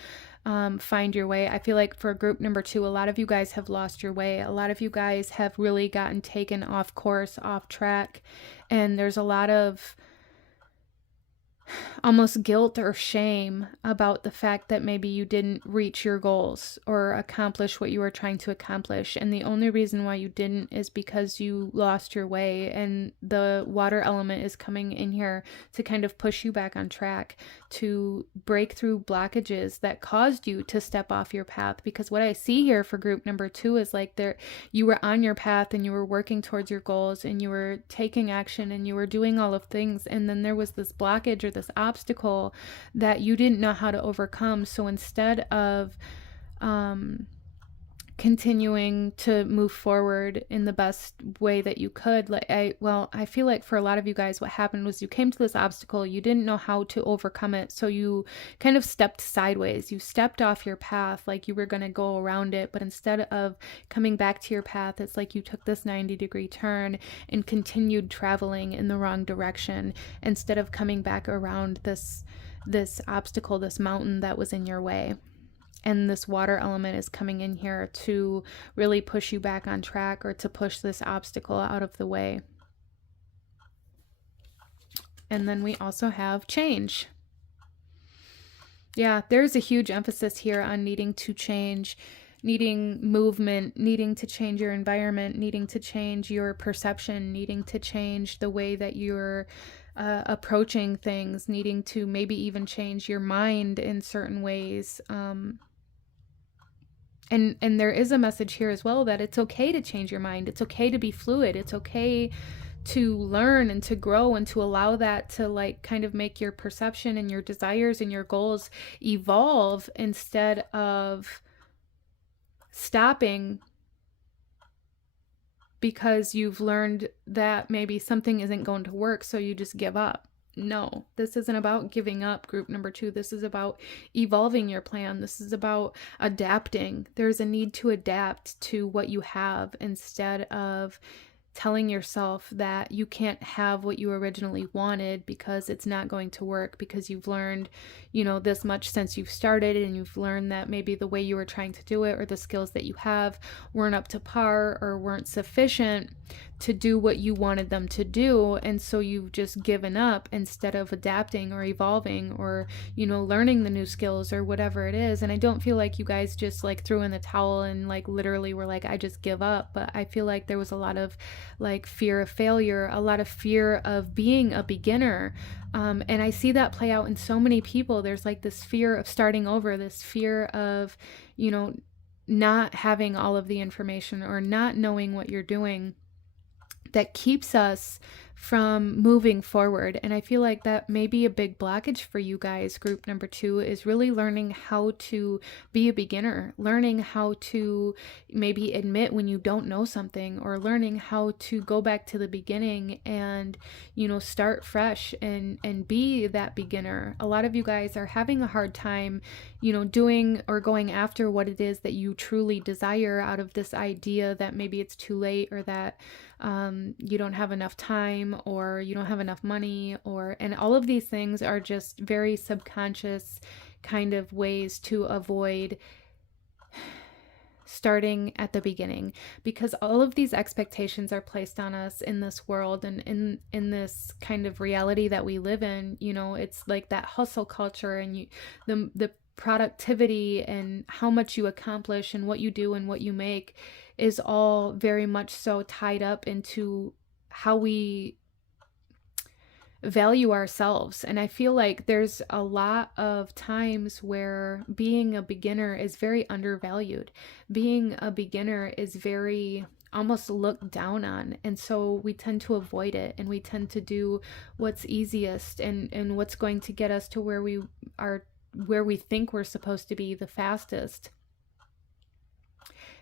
find your way. I feel like for group number 2, a lot of you guys have lost your way. A lot of you guys have really gotten taken off course, off track. And there's a lot of almost guilt or shame about the fact that maybe you didn't reach your goals or accomplish what you were trying to accomplish. And the only reason why you didn't is because you lost your way. And the water element is coming in here to kind of push you back on track, to break through blockages that caused you to step off your path. Because what I see here for group number 2 is like you were on your path and you were working towards your goals and you were taking action and you were doing all of things. And then there was this blockage or this obstacle that you didn't know how to overcome. So instead of continuing to move forward in the best way that you could, I feel like for a lot of you guys, what happened was you came to this obstacle, you didn't know how to overcome it, so you kind of stepped sideways, you stepped off your path, like you were going to go around it. But instead of coming back to your path, it's like you took this 90-degree turn and continued traveling in the wrong direction instead of coming back around this obstacle, this mountain that was in your way. And this water element is coming in here to really push you back on track, or to push this obstacle out of the way. And then we also have change. Yeah, there's a huge emphasis here on needing to change, needing movement, needing to change your environment, needing to change your perception, needing to change the way that you're approaching things, needing to maybe even change your mind in certain ways. And there is a message here as well that it's okay to change your mind. It's okay to be fluid. It's okay to learn and to grow and to allow that to like kind of make your perception and your desires and your goals evolve, instead of stopping because you've learned that maybe something isn't going to work, so you just give up. No, this isn't about giving up, group number 2. This is about evolving your plan. This is about adapting. There's a need to adapt to what you have, instead of telling yourself that you can't have what you originally wanted because it's not going to work, because you've learned, this much since you've started, and you've learned that maybe the way you were trying to do it or the skills that you have weren't up to par or weren't sufficient to do what you wanted them to do. And so you've just given up instead of adapting or evolving or, learning the new skills or whatever it is. And I don't feel like you guys just like threw in the towel and like literally were like, I just give up. But I feel like there was a lot of like fear of failure, a lot of fear of being a beginner. And I see that play out in so many people. There's like this fear of starting over, this fear of, not having all of the information or not knowing what you're doing, that keeps us from moving forward. And I feel like that may be a big blockage for you guys. Group number 2 is really learning how to be a beginner, learning how to maybe admit when you don't know something, or learning how to go back to the beginning and, start fresh and be that beginner. A lot of you guys are having a hard time, doing or going after what it is that you truly desire, out of this idea that maybe it's too late, or that you don't have enough time, or you don't have enough money, and all of these things are just very subconscious kind of ways to avoid starting at the beginning, because all of these expectations are placed on us in this world and in this kind of reality that we live in. It's like that hustle culture, and the productivity and how much you accomplish and what you do and what you make is all very much so tied up into how we value ourselves. And I feel like there's a lot of times where being a beginner is very undervalued. Being a beginner is very almost looked down on. And so we tend to avoid it, and we tend to do what's easiest and what's going to get us to where we are, where we think we're supposed to be the fastest.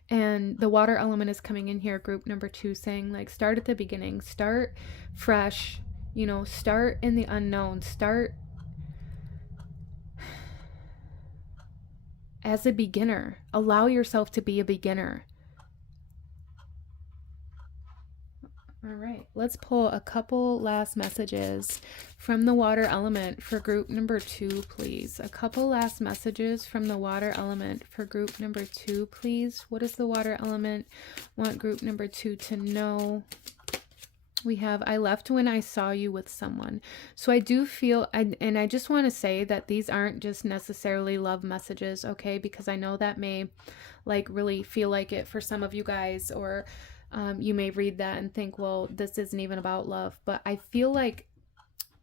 And the water element is coming in here, group number 2, saying like, start at the beginning, start fresh, you know, start in the unknown, start as a beginner. Allow yourself to be a beginner. All right, let's pull a couple last messages from the water element for group number 2, please. A couple last messages from the water element for group number 2, please. What does the water element want group number 2 to know? We have, I left when I saw you with someone. So I do feel, and I just want to say that these aren't just necessarily love messages, okay? Because I know that may like really feel like it for some of you guys, or you may read that and think, well, this isn't even about love. But I feel like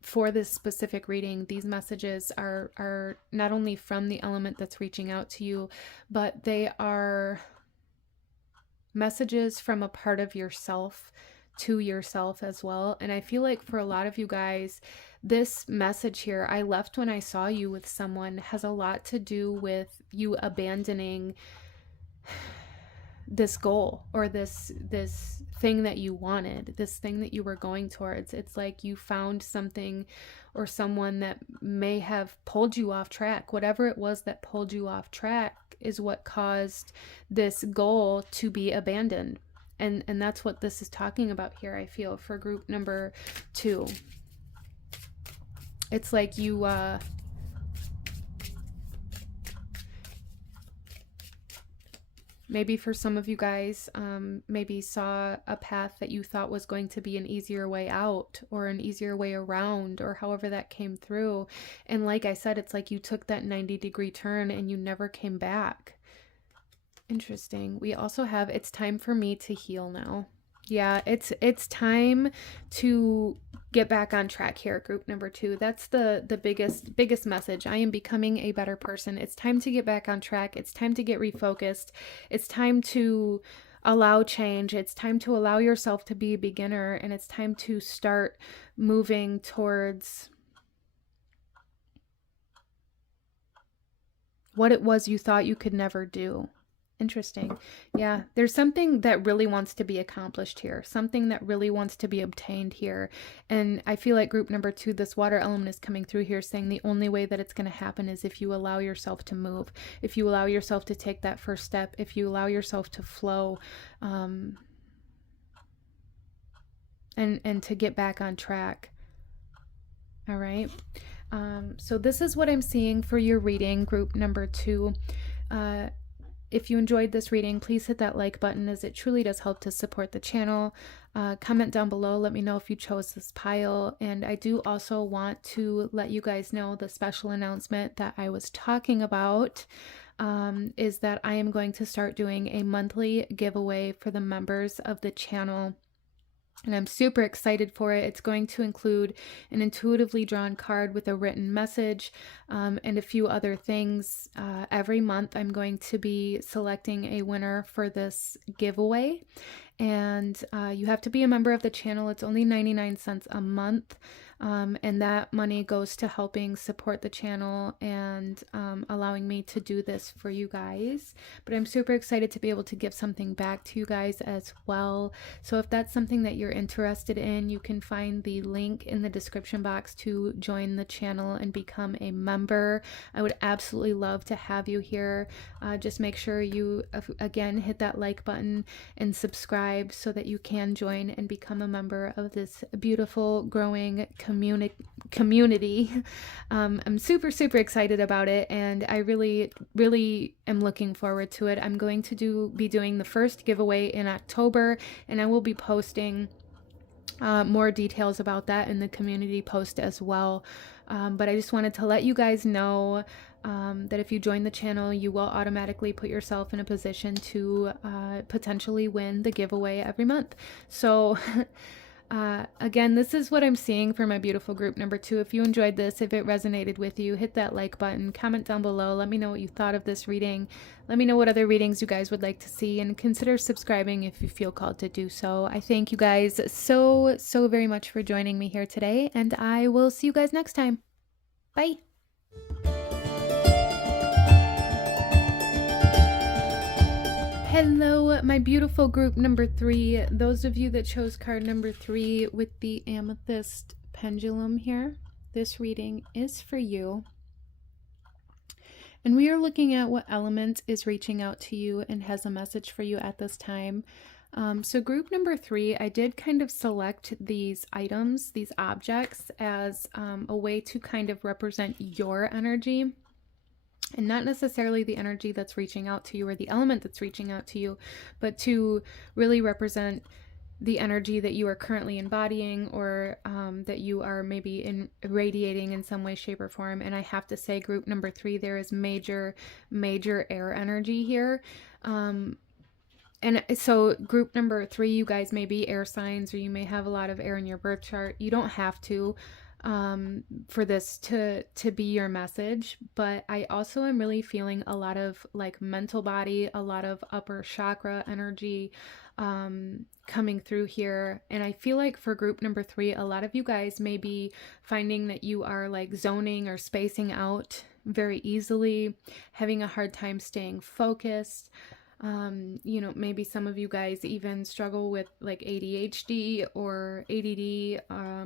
for this specific reading, these messages are not only from the element that's reaching out to you, but they are messages from a part of yourself to yourself as well. And I feel like for a lot of you guys, this message here, I left when I saw you with someone, has a lot to do with you abandoning this goal, or this thing that you wanted, this thing that you were going towards. It's like you found something or someone that may have pulled you off track. Whatever it was that pulled you off track is what caused this goal to be abandoned. And that's what this is talking about here, I feel, for group number 2. It's like you maybe for some of you guys, maybe saw a path that you thought was going to be an easier way out, or an easier way around, or however that came through. And like I said, it's like you took that 90-degree turn and you never came back. Interesting. We also have, it's time for me to heal now. Yeah, it's time to get back on track here, group number 2. That's the biggest message. I am becoming a better person. It's time to get back on track. It's time to get refocused. It's time to allow change. It's time to allow yourself to be a beginner, and it's time to start moving towards what it was you thought you could never do. Interesting. Yeah, there's something that really wants to be accomplished here, something that really wants to be obtained here. And I feel like group number 2, this water element is coming through here saying the only way that it's going to happen is if you allow yourself to move, if you allow yourself to take that first step, if you allow yourself to flow, and to get back on track. All right. So this is what I'm seeing for your reading, group number 2. If you enjoyed this reading, please hit that like button, as it truly does help to support the channel. Comment down below, let me know if you chose this pile. And I do also want to let you guys know the special announcement that I was talking about is that I am going to start doing a monthly giveaway for the members of the channel. And I'm super excited for it. It's going to include an intuitively drawn card with a written message, and a few other things. Every month I'm going to be selecting a winner for this giveaway. And you have to be a member of the channel. It's only 99 cents a month. And that money goes to helping support the channel and allowing me to do this for you guys. But I'm super excited to be able to give something back to you guys as well. So if that's something that you're interested in, you can find the link in the description box to join the channel and become a member. I would absolutely love to have you here. Just make sure you, again, hit that like button and subscribe so that you can join and become a member of this beautiful, growing community. I'm super excited about it, and I really am looking forward to it. I'm going to be doing the first giveaway in October, and I will be posting more details about that in the community post as well. But I just wanted to let you guys know that if you join the channel, you will automatically put yourself in a position to potentially win the giveaway every month. So Again, this is what I'm seeing for my beautiful group number 2. If you enjoyed this, if it resonated with you, hit that like button, comment down below. Let me know what you thought of this reading. Let me know what other readings you guys would like to see, and consider subscribing if you feel called to do so. I thank you guys so very much for joining me here today, and I will see you guys next time. Bye. Hello, my beautiful group number 3. Those of you that chose card number 3 with the amethyst pendulum here, this reading is for you. And we are looking at what element is reaching out to you and has a message for you at this time. So group number 3, I did kind of select these items, these objects, as a way to kind of represent your energy. And not necessarily the energy that's reaching out to you or the element that's reaching out to you, but to really represent the energy that you are currently embodying, or that you are maybe irradiating in some way, shape, or form. And I have to say, group number 3, there is major air energy here. And so group number 3, you guys may be air signs, or you may have a lot of air in your birth chart. You don't have to for this to be your message, but I also am really feeling a lot of like mental body, a lot of upper chakra energy coming through here. And I feel like for group number 3, a lot of you guys may be finding that you are like zoning or spacing out very easily, having a hard time staying focused. You know, maybe some of you guys even struggle with like ADHD or ADD,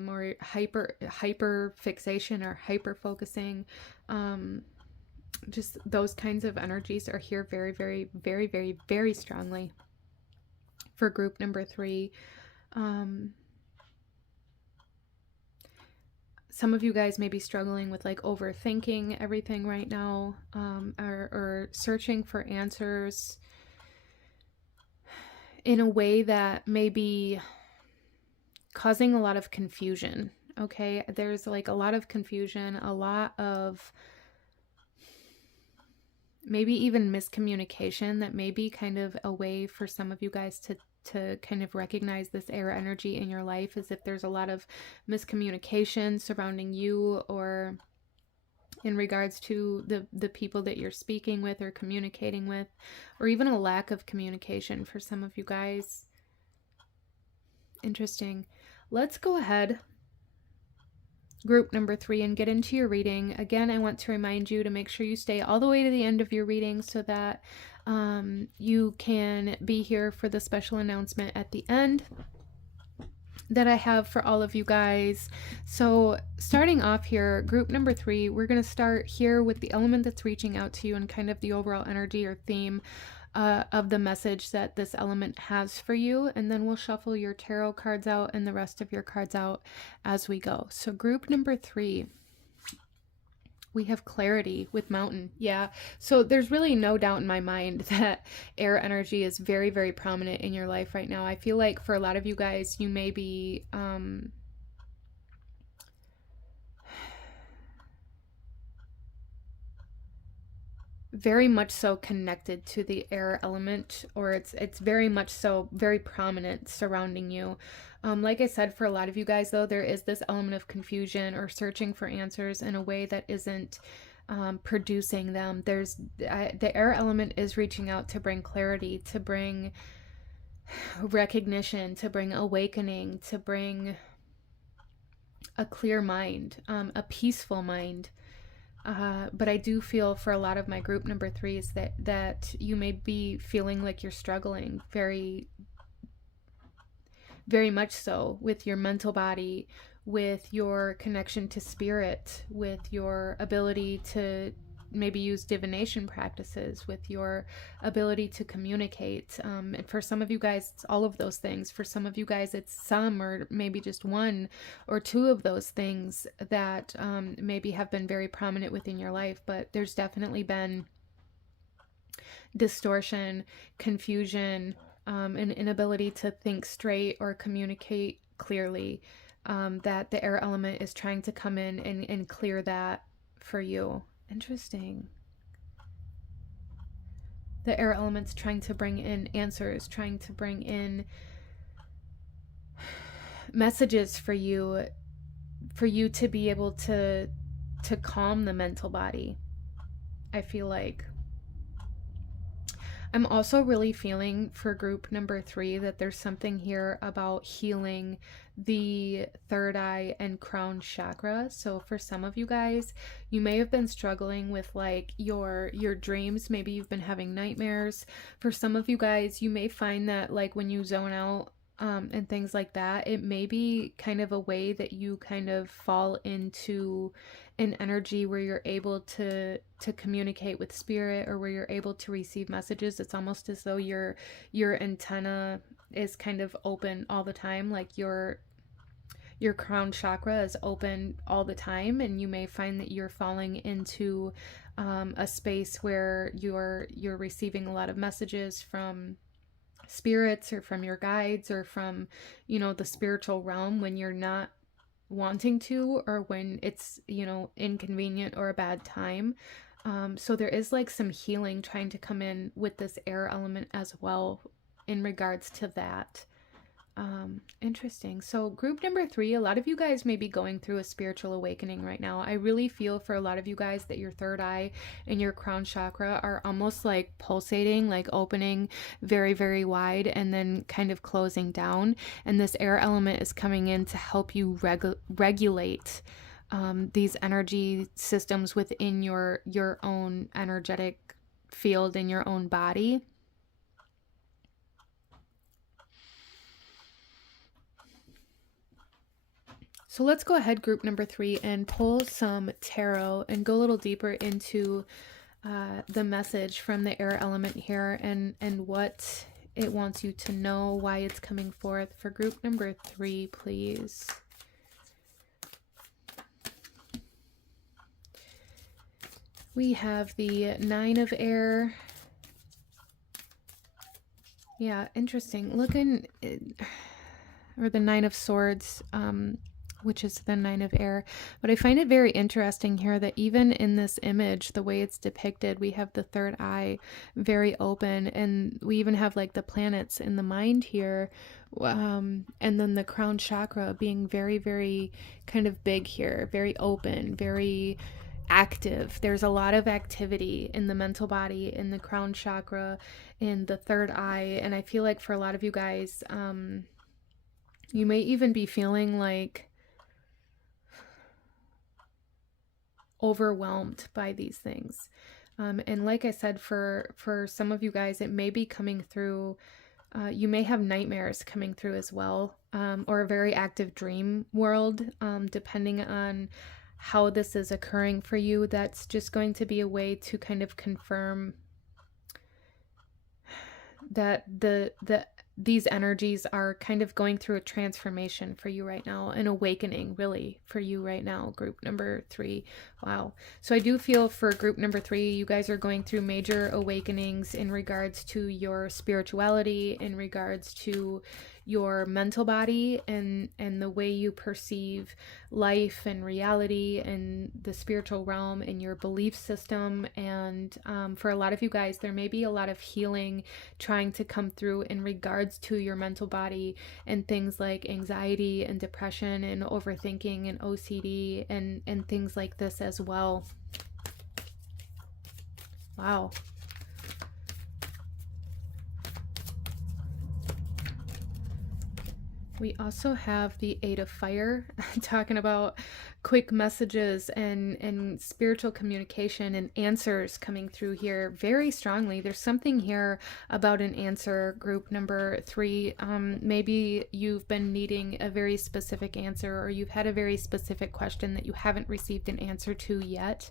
or hyper fixation or hyper focusing. Just those kinds of energies are here very strongly for group number 3. Some of you guys may be struggling with like overthinking everything right now, or searching for answers in a way that may be causing a lot of confusion. Okay, there's like a lot of confusion, a lot of maybe even miscommunication that may be kind of a way for some of you guys to kind of recognize this air energy in your life, as if there's a lot of miscommunication surrounding you, or in regards to the people that you're speaking with or communicating with, or even a lack of communication for some of you guys. Interesting. Let's go ahead, group number 3, and get into your reading. Again, I want to remind you to make sure you stay all the way to the end of your reading, so that you can be here for the special announcement at the end that I have for all of you guys. So starting off here, group number 3, we're going to start here with the element that's reaching out to you and kind of the overall energy or theme of the message that this element has for you. And then we'll shuffle your tarot cards out and the rest of your cards out as we go. So group number 3, we have clarity with mountain. Yeah. So there's really no doubt in my mind that air energy is very prominent in your life right now. I feel like for a lot of you guys, you may be very much so connected to the air element, or it's very much so very prominent surrounding you. Like I said, for a lot of you guys though, there is this element of confusion or searching for answers in a way that isn't producing them. There's the air element is reaching out to bring clarity, to bring recognition, to bring awakening, to bring a clear mind, a peaceful mind. But I do feel for a lot of my group number 3s that you may be feeling like you're struggling very much so with your mental body, with your connection to spirit, with your ability to maybe use divination practices, with your ability to communicate. And for some of you guys, it's all of those things. For some of you guys, it's some or maybe just one or two of those things that maybe have been very prominent within your life. But there's definitely been distortion, confusion, an inability to think straight or communicate clearly, that the air element is trying to come in and clear that for you. Interesting. The air element's trying to bring in answers, trying to bring in messages for you to be able to calm the mental body. I feel like I'm also really feeling for group number 3 that there's something here about healing the third eye and crown chakra. So for some of you guys, you may have been struggling with like your dreams. Maybe you've been having nightmares. For some of you guys, you may find that like when you zone out and things like that, it may be kind of a way that you kind of fall into an energy where you're able to communicate with spirit, or where you're able to receive messages. It's almost as though your antenna is kind of open all the time, like your crown chakra is open all the time, and you may find that you're falling into a space where you're receiving a lot of messages from spirits or from your guides or from, you know, the spiritual realm when you're not wanting to, or when it's, you know, inconvenient or a bad time. So there is like some healing trying to come in with this air element as well in regards to that. Interesting. So group number 3, a lot of you guys may be going through a spiritual awakening right now. I really feel for a lot of you guys that your third eye and your crown chakra are almost like pulsating, like opening very, very wide and then kind of closing down. And this air element is coming in to help you regulate these energy systems within your own energetic field in your own body. So let's go ahead, group number 3, and pull some tarot and go a little deeper into the message from the air element here, and what it wants you to know, why it's coming forth. For group number 3, please. We have the 9 of air. Yeah, interesting. Looking, or the 9 of swords, which is the 9 of air. But I find it very interesting here that even in this image, the way it's depicted, we have the third eye very open, and we even have like the planets in the mind here, and then the crown chakra being very, very kind of big here, very open, very active. There's a lot of activity in the mental body, in the crown chakra, in the third eye. And I feel like for a lot of you guys, you may even be feeling like overwhelmed by these things. And like I said, for some of you guys, it may be coming through, you may have nightmares coming through as well, or a very active dream world, depending on how this is occurring for you. That's just going to be a way to kind of confirm that these energies are kind of going through a transformation for you right now, an awakening really for you right now, group number 3. Wow. So I do feel for group number 3, you guys are going through major awakenings in regards to your spirituality, in regards to your mental body, and the way you perceive life and reality and the spiritual realm and your belief system. And for a lot of you guys, there may be a lot of healing trying to come through in regards to your mental body, and things like anxiety and depression and overthinking and OCD and things like this as well. Wow. We also have the 8 of fire, talking about quick messages and spiritual communication and answers coming through here very strongly. There's something here about an answer, group number 3. Maybe you've been needing a very specific answer, or you've had a very specific question that you haven't received an answer to yet.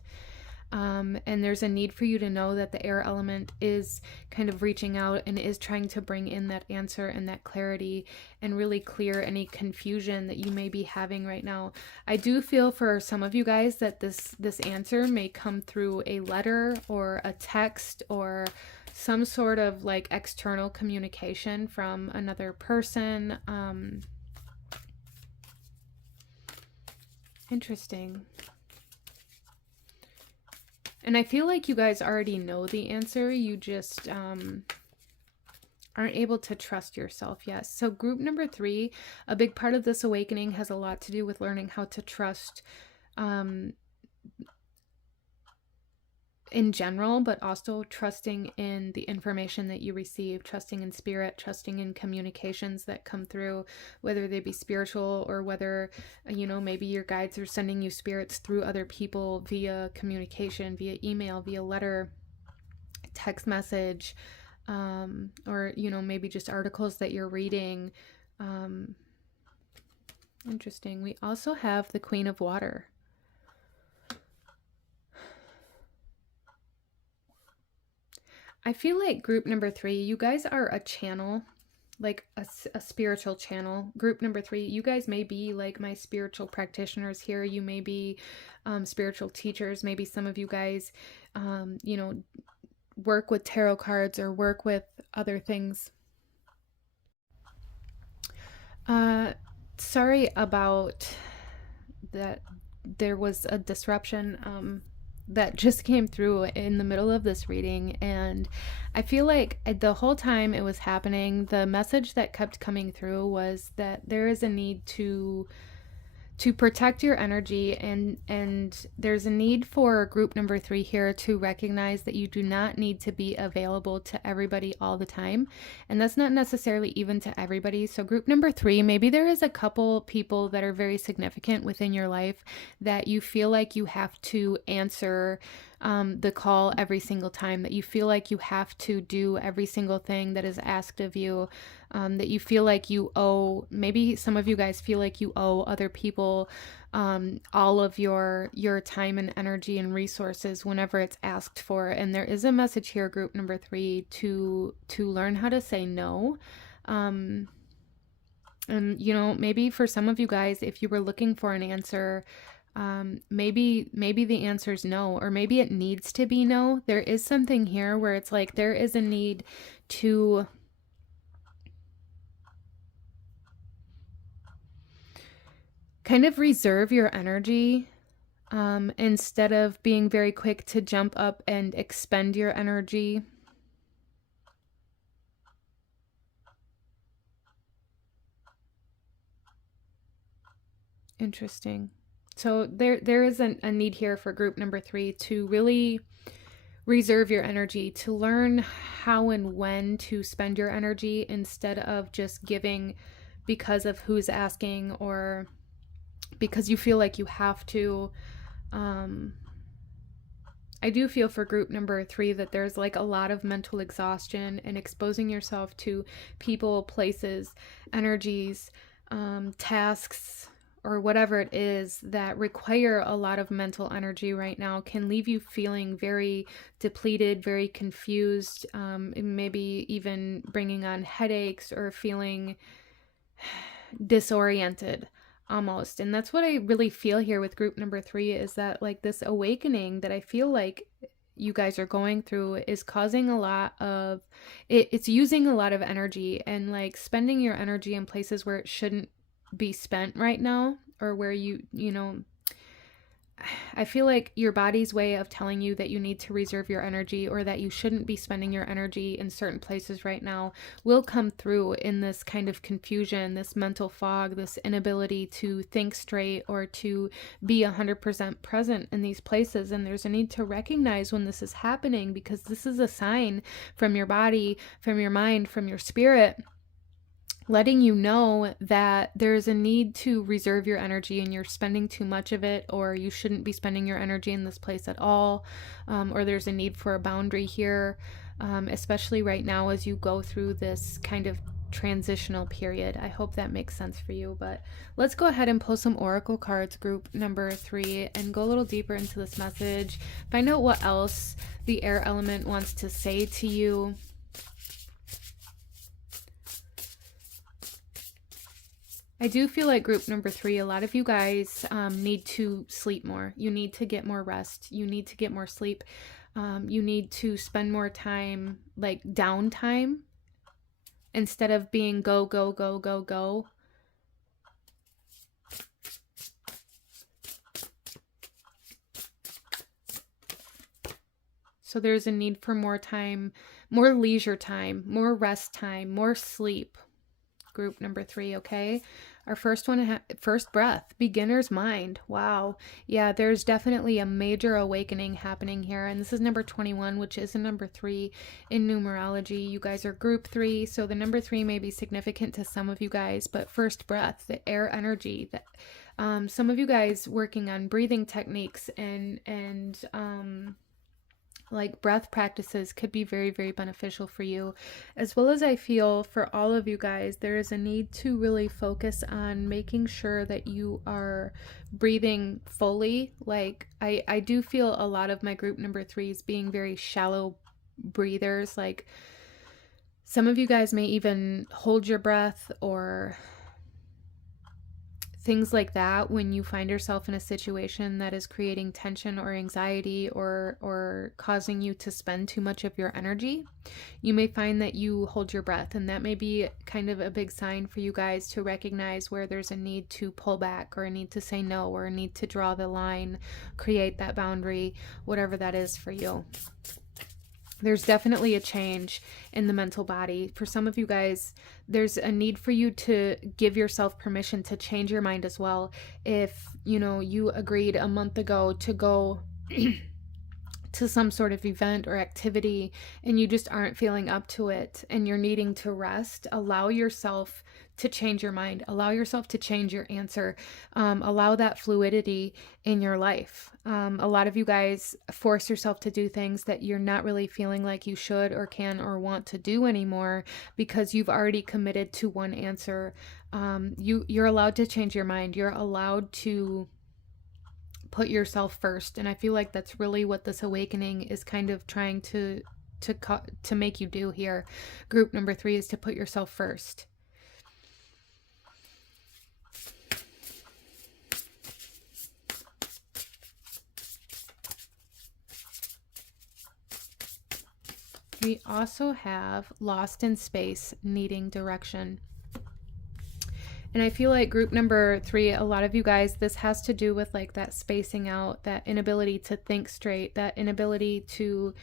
And there's a need for you to know that the air element is kind of reaching out and is trying to bring in that answer and that clarity and really clear any confusion that you may be having right now. I do feel for some of you guys that this answer may come through a letter or a text or some sort of like external communication from another person. Interesting. And I feel like you guys already know the answer. You just, aren't able to trust yourself yet. So group number 3, a big part of this awakening has a lot to do with learning how to trust in general, but also trusting in the information that you receive, trusting in spirit, trusting in communications that come through, whether they be spiritual or whether, you know, maybe your guides are sending you spirits through other people via communication, via email, via letter, text message, or, you know, maybe just articles that you're reading. Interesting. We also have the Queen of Water. I feel like group number 3, you guys are a channel, like a spiritual channel. Group number 3, you guys may be like my spiritual practitioners here. You may be spiritual teachers. Maybe some of you guys, you know, work with tarot cards or work with other things. Sorry about that. There was a disruption that just came through in the middle of this reading, and I feel like the whole time it was happening, the message that kept coming through was that there is a need to protect your energy, and there's a need for group number 3 here to recognize that you do not need to be available to everybody all the time, and that's not necessarily even to everybody. So group number 3, maybe there is a couple people that are very significant within your life that you feel like you have to answer the call every single time, that you feel like you have to do every single thing that is asked of you, that you feel like you owe. Maybe some of you guys feel like you owe other people all of your time and energy and resources whenever it's asked for. And there is a message here, group number 3, to learn how to say no. And, you know, maybe for some of you guys, if you were looking for an answer, maybe the answer is no, or maybe it needs to be no. There is something here where it's like there is a need to kind of reserve your energy instead of being very quick to jump up and expend your energy. Interesting. So there is a need here for group number 3 to really reserve your energy, to learn how and when to spend your energy instead of just giving because of who's asking or because you feel like you have to. I do feel for group number 3 that there's like a lot of mental exhaustion and exposing yourself to people, places, energies, tasks, or whatever it is that require a lot of mental energy right now can leave you feeling very depleted, very confused, maybe even bringing on headaches or feeling disoriented almost. And that's what I really feel here with group number 3, is that like this awakening that I feel like you guys are going through is causing a lot of it's using a lot of energy and like spending your energy in places where it shouldn't be spent right now, or where you know, I feel like your body's way of telling you that you need to reserve your energy or that you shouldn't be spending your energy in certain places right now will come through in this kind of confusion, this mental fog, this inability to think straight or to be 100% present in these places. And there's a need to recognize when this is happening, because this is a sign from your body, from your mind, from your spirit, letting you know that there's a need to reserve your energy and you're spending too much of it, or you shouldn't be spending your energy in this place at all, or there's a need for a boundary here, especially right now as you go through this kind of transitional period. I hope that makes sense for you. But let's go ahead and pull some oracle cards, group number 3, and go a little deeper into this message. Find out what else the air element wants to say to you. I do feel like group number 3, a lot of you guys need to sleep more. You need to get more rest. You need to get more sleep. You need to spend more time, like downtime, instead of being go, go, go, go, go. So there's a need for more time, more leisure time, more rest time, more sleep. Group number 3, okay? Our first one, first breath, beginner's mind. Wow. Yeah, there's definitely a major awakening happening here. And this is number 21, which is a number 3 in numerology. You guys are group 3, so the number 3 may be significant to some of you guys, but first breath, the air energy, that some of you guys working on breathing techniques and like breath practices could be very, very beneficial for you. As well as I feel for all of you guys, there is a need to really focus on making sure that you are breathing fully. Like I do feel a lot of my group number 3s being very shallow breathers. Like some of you guys may even hold your breath or things like that when you find yourself in a situation that is creating tension or anxiety or causing you to spend too much of your energy. You may find that you hold your breath, and that may be kind of a big sign for you guys to recognize where there's a need to pull back or a need to say no or a need to draw the line, create that boundary, whatever that is for you. There's definitely a change in the mental body. For some of you guys, there's a need for you to give yourself permission to change your mind as well. If, you agreed a month ago to go to some sort of event or activity and you just aren't feeling up to it and you're needing to rest, allow yourself to change your mind, allow yourself to change your answer, allow that fluidity in your life. A lot of you guys force yourself to do things that you're not really feeling like you should or can or want to do anymore because you've already committed to one answer. You're allowed to change your mind. You're allowed to put yourself first, and I feel like that's really what this awakening is kind of trying to make you do here. Group number 3 is to put yourself first. We also have lost in space, needing direction. And I feel like group number 3, a lot of you guys, this has to do with like that spacing out, that inability to think straight, that inability to,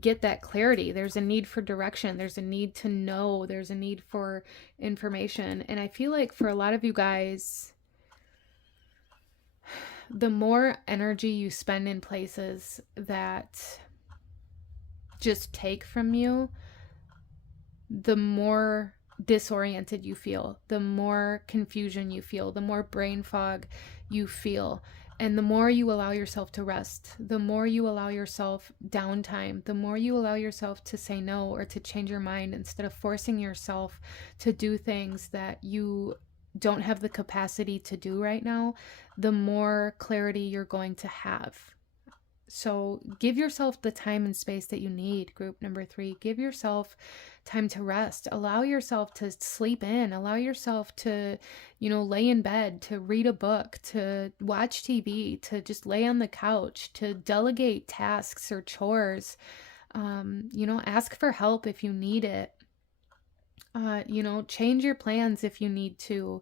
get that clarity. There's a need for direction. There's a need to know. There's a need for information. And I feel like for a lot of you guys, the more energy you spend in places that just take from you, the more disoriented you feel, the more confusion you feel, the more brain fog you feel. And the more you allow yourself to rest, the more you allow yourself downtime, the more you allow yourself to say no or to change your mind instead of forcing yourself to do things that you don't have the capacity to do right now, the more clarity you're going to have. So give yourself the time and space that you need, group number 3. Give yourself time to rest. Allow yourself to sleep in. Allow yourself to, lay in bed, to read a book, to watch TV, to just lay on the couch, to delegate tasks or chores. Ask for help if you need it. Change your plans if you need to.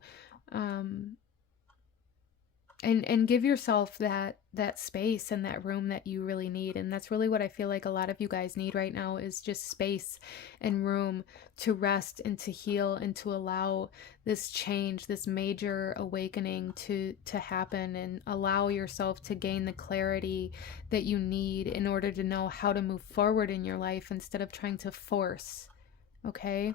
And give yourself that space and that room that you really need. And that's really what I feel like a lot of you guys need right now, is just space and room to rest and to heal and to allow this change, this major awakening to happen, and allow yourself to gain the clarity that you need in order to know how to move forward in your life instead of trying to force. Okay?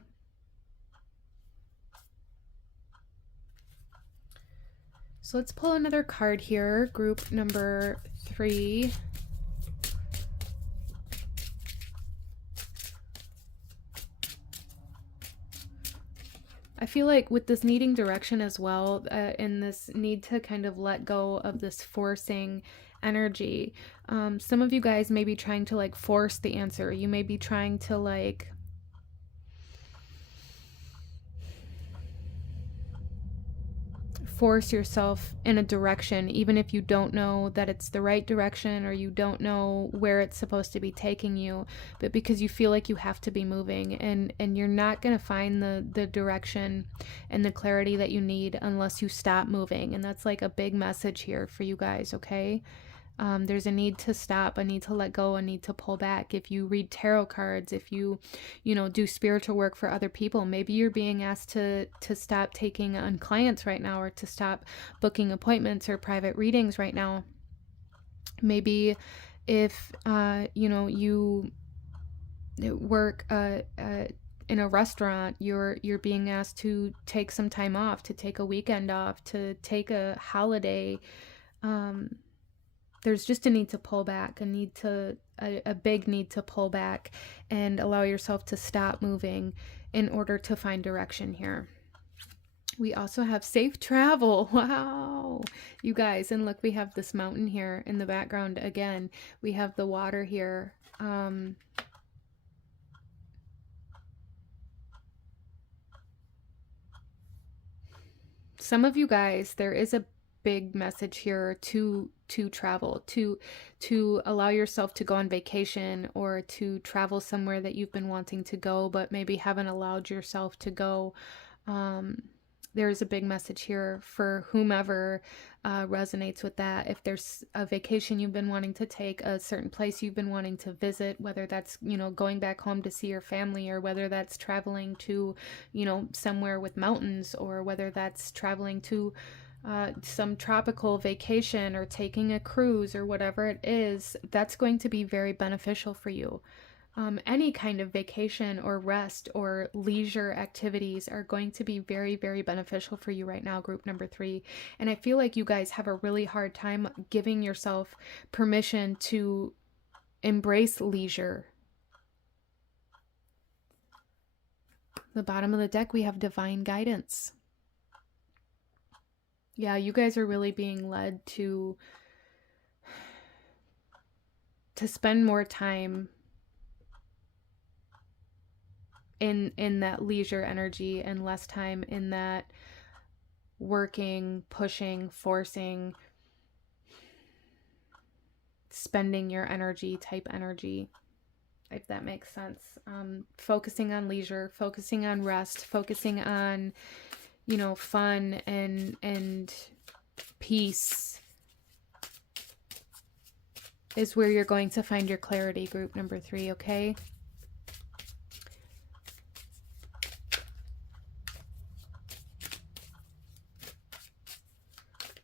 So let's pull another card here, group number 3. I feel like with this needing direction as well, and this need to kind of let go of this forcing energy, some of you guys may be trying to like force the answer. You may be trying to like force yourself in a direction, even if you don't know that it's the right direction or you don't know where it's supposed to be taking you, but because you feel like you have to be moving, and you're not going to find the direction and the clarity that you need unless you stop moving. And that's like a big message here for you guys, okay? There's a need to stop, a need to let go, a need to pull back. If you read tarot cards, if you do spiritual work for other people, maybe you're being asked to stop taking on clients right now, or to stop booking appointments or private readings right now. Maybe if you work in a restaurant, you're being asked to take some time off, to take a weekend off, to take a holiday. There's just a need to pull back, a big need to pull back and allow yourself to stop moving in order to find direction here. We also have safe travel. Wow, you guys. And look, we have this mountain here in the background again. We have the water here. Some of you guys, there is a big message here to travel, to allow yourself to go on vacation, or to travel somewhere that you've been wanting to go but maybe haven't allowed yourself to go. There's a big message here for whomever resonates with that. If there's a vacation you've been wanting to take, a certain place you've been wanting to visit, whether that's, going back home to see your family, or whether that's traveling to, somewhere with mountains, or whether that's traveling to some tropical vacation, or taking a cruise, or whatever it is, that's going to be very beneficial for you. Any kind of vacation or rest or leisure activities are going to be very, very beneficial for you right now, group number 3. And I feel like you guys have a really hard time giving yourself permission to embrace leisure. The bottom of the deck, we have divine guidance. Yeah, you guys are really being led to spend more time in that leisure energy, and less time in that working, pushing, forcing, spending your energy type energy, if that makes sense. Focusing on leisure, focusing on rest, focusing on, fun and peace is where you're going to find your clarity, group number 3, okay?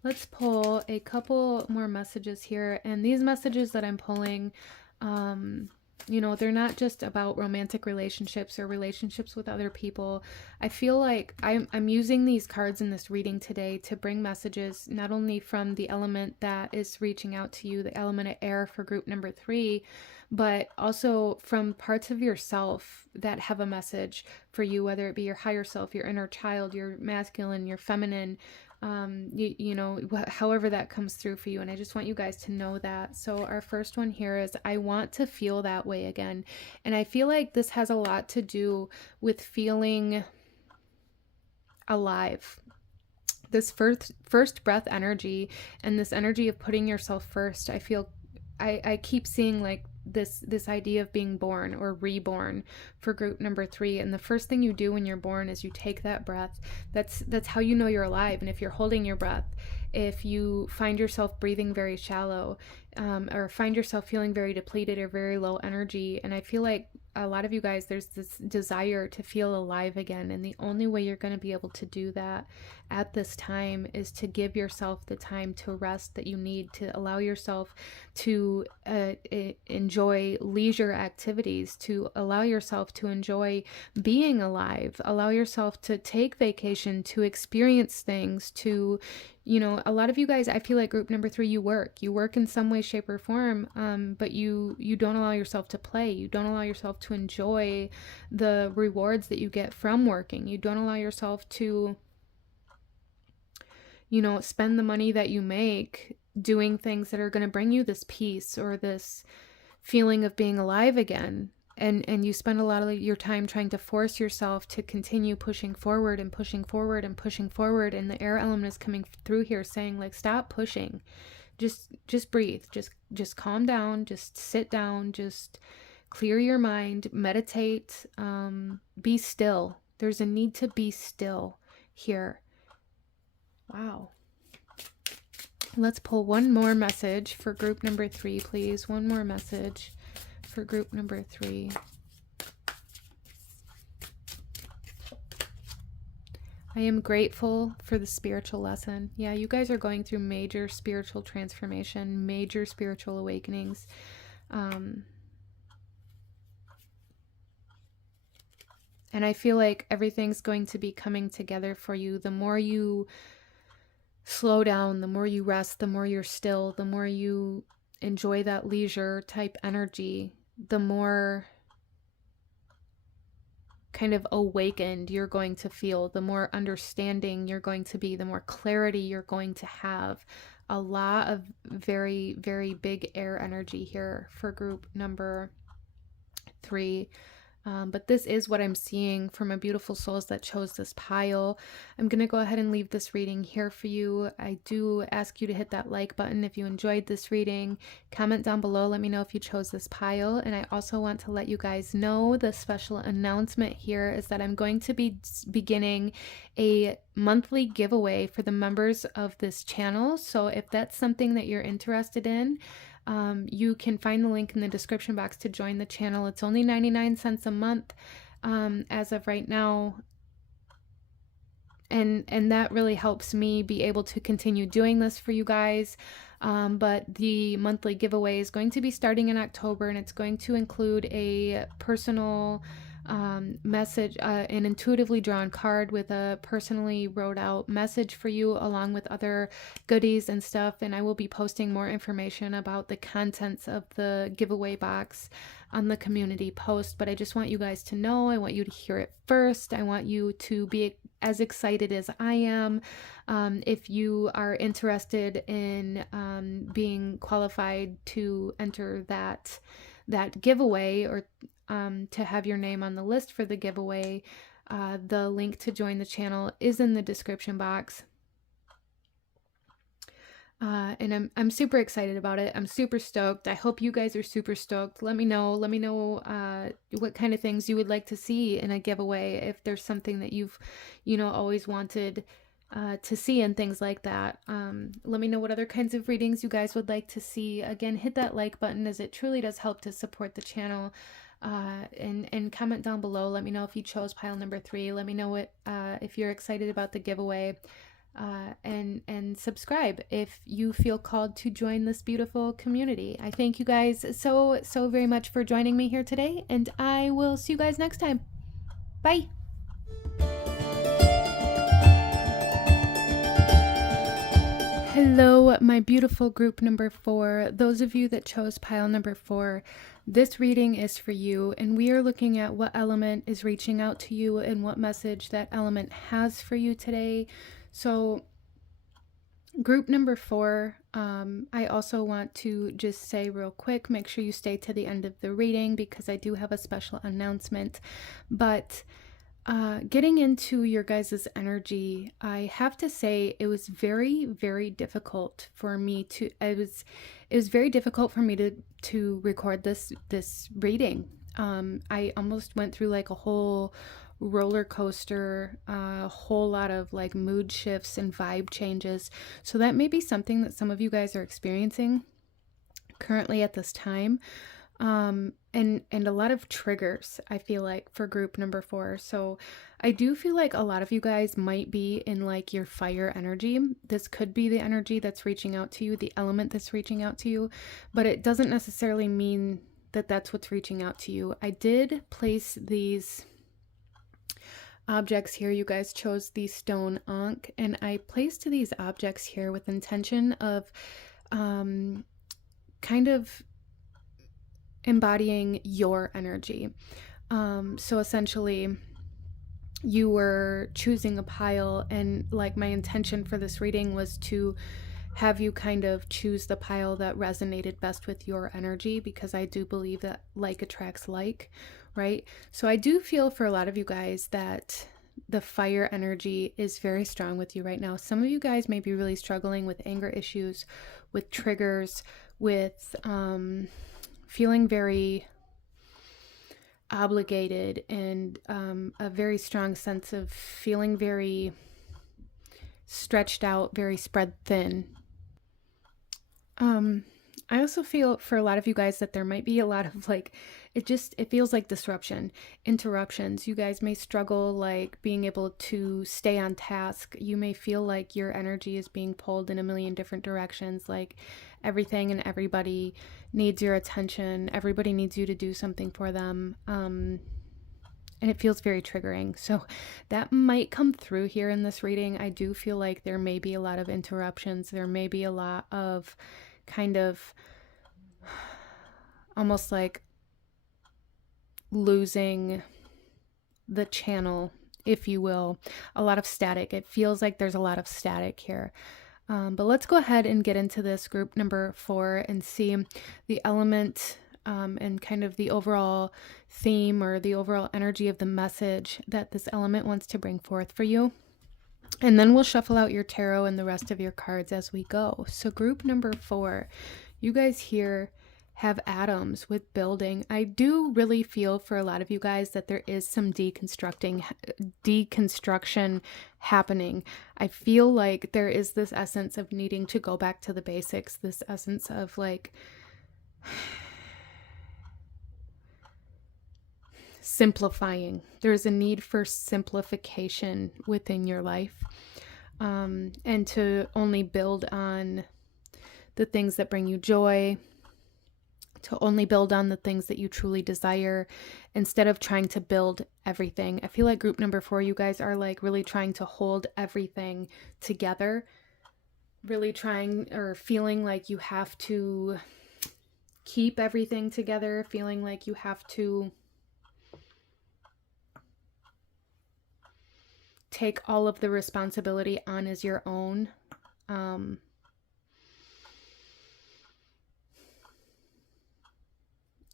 Let's pull a couple more messages here. And these messages that I'm pulling, they're not just about romantic relationships or relationships with other people. I feel like I'm using these cards in this reading today to bring messages not only from the element that is reaching out to you, the element of air for group number 3, but also from parts of yourself that have a message for you, whether it be your higher self, your inner child, your masculine, your feminine, however that comes through for you. And I just want you guys to know that. So our first one here is, I want to feel that way again. And I feel like this has a lot to do with feeling alive. This first breath energy, and this energy of putting yourself first. I keep seeing like this idea of being born or reborn for group number 3. And the first thing you do when you're born is you take that breath. That's how you know you're alive. And if you're holding your breath, if you find yourself breathing very shallow, or find yourself feeling very depleted or very low energy, and I feel like a lot of you guys, there's this desire to feel alive again. And the only way you're going to be able to do that at this time is to give yourself the time to rest that you need, to allow yourself to enjoy leisure activities, to allow yourself to enjoy being alive, allow yourself to take vacation, to experience things, to, a lot of you guys, I feel like group number 3, you work in some way, shape, or form, but you don't allow yourself to play. You don't allow yourself to enjoy the rewards that you get from working. You don't allow yourself to, spend the money that you make doing things that are going to bring you this peace or this feeling of being alive again. And you spend a lot of your time trying to force yourself to continue pushing forward and pushing forward and pushing forward. And the air element is coming through here saying, like, stop pushing. Just breathe. Just calm down. Just sit down. Just clear your mind. Meditate. Be still. There's a need to be still here. Wow. Let's pull one more message for group number 3, please. One more message for group number 3. I am grateful for the spiritual lesson. Yeah, you guys are going through major spiritual transformation, major spiritual awakenings. And I feel like everything's going to be coming together for you. The more you slow down, the more you rest, the more you're still, the more you enjoy that leisure type energy, the more kind of awakened you're going to feel, the more understanding you're going to be, the more clarity you're going to have. A lot of very, very big air energy here for group number 3. But this is what I'm seeing for my beautiful souls that chose this pile. I'm going to go ahead and leave this reading here for you. I do ask you to hit that like button if you enjoyed this reading. Comment down below. Let me know if you chose this pile. And I also want to let you guys know the special announcement here is that I'm going to be beginning a monthly giveaway for the members of this channel. So if that's something that you're interested in, you can find the link in the description box to join the channel. It's only 99 cents a month as of right now. And that really helps me be able to continue doing this for you guys. But the monthly giveaway is going to be starting in October, and it's going to include a personal message, an intuitively drawn card with a personally wrote out message for you, along with other goodies and stuff. And I will be posting more information about the contents of the giveaway box on the community post. But I just want you guys to know, I want you to hear it first. I want you to be as excited as I am. If you are interested in being qualified to enter that giveaway, or to have your name on the list for the giveaway, the link to join the channel is in the description box. And I'm super excited about it. I'm super stoked. I hope you guys are super stoked. Let me know what kind of things you would like to see in a giveaway. If there's something that you've, always wanted to see and things like that. Let me know what other kinds of readings you guys would like to see. Again, hit that like button, as it truly does help to support the channel. And comment down below. Let me know if you chose pile number 3. Let me know if you're excited about the giveaway. And subscribe if you feel called to join this beautiful community. I thank you guys so very much for joining me here today, and I will see you guys next time. Bye. Hello, my beautiful group number 4. Those of you that chose pile number 4, this reading is for you, and we are looking at what element is reaching out to you and what message that element has for you today. So group number 4, I also want to just say real quick, make sure you stay to the end of the reading because I do have a special announcement. But getting into your guys' energy, I have to say it was very, very difficult for me to, it was very difficult for me to record this reading. I almost went through like a whole roller coaster, a whole lot of like mood shifts and vibe changes. So that may be something that some of you guys are experiencing currently at this time. And a lot of triggers, I feel like, for group number 4. So I do feel like a lot of you guys might be in like your fire energy. This could be the energy that's reaching out to you, the element that's reaching out to you, but it doesn't necessarily mean that that's what's reaching out to you. I did place these objects here. You guys chose the stone ankh, and I placed these objects here with intention of kind of embodying your energy. So essentially you were choosing a pile, and like my intention for this reading was to have you kind of choose the pile that resonated best with your energy, because I do believe that like attracts like, right? So I do feel for a lot of you guys that the fire energy is very strong with you right now. Some of you guys may be really struggling with anger issues, with triggers, with feeling very obligated, and a very strong sense of feeling very stretched out, very spread thin. Um, I also feel for a lot of you guys that there might be a lot of like, it feels like disruption, interruptions. You guys may struggle like being able to stay on task. You may feel like your energy is being pulled in a million different directions. Like everything and everybody needs your attention. Everybody needs you to do something for them. And it feels very triggering. So that might come through here in this reading. I do feel like there may be a lot of interruptions. There may be a lot of kind of almost like losing the channel, if you will, a lot of static. It feels like there's a lot of static here. But let's go ahead and get into this group number 4 and see the element and kind of the overall theme or the overall energy of the message that this element wants to bring forth for you. And then we'll shuffle out your tarot and the rest of your cards as we go. So group number 4, you guys here have atoms with building. I do really feel for a lot of you guys that there is some deconstruction happening. I feel like there is this essence of needing to go back to the basics, this essence of like simplifying. There's a need for simplification within your life, and to only build on the things that bring you joy, to only build on the things that you truly desire instead of trying to build everything. I feel like group number 4, you guys are like really trying to hold everything together, really trying or feeling like you have to keep everything together, feeling like you have to take all of the responsibility on as your own.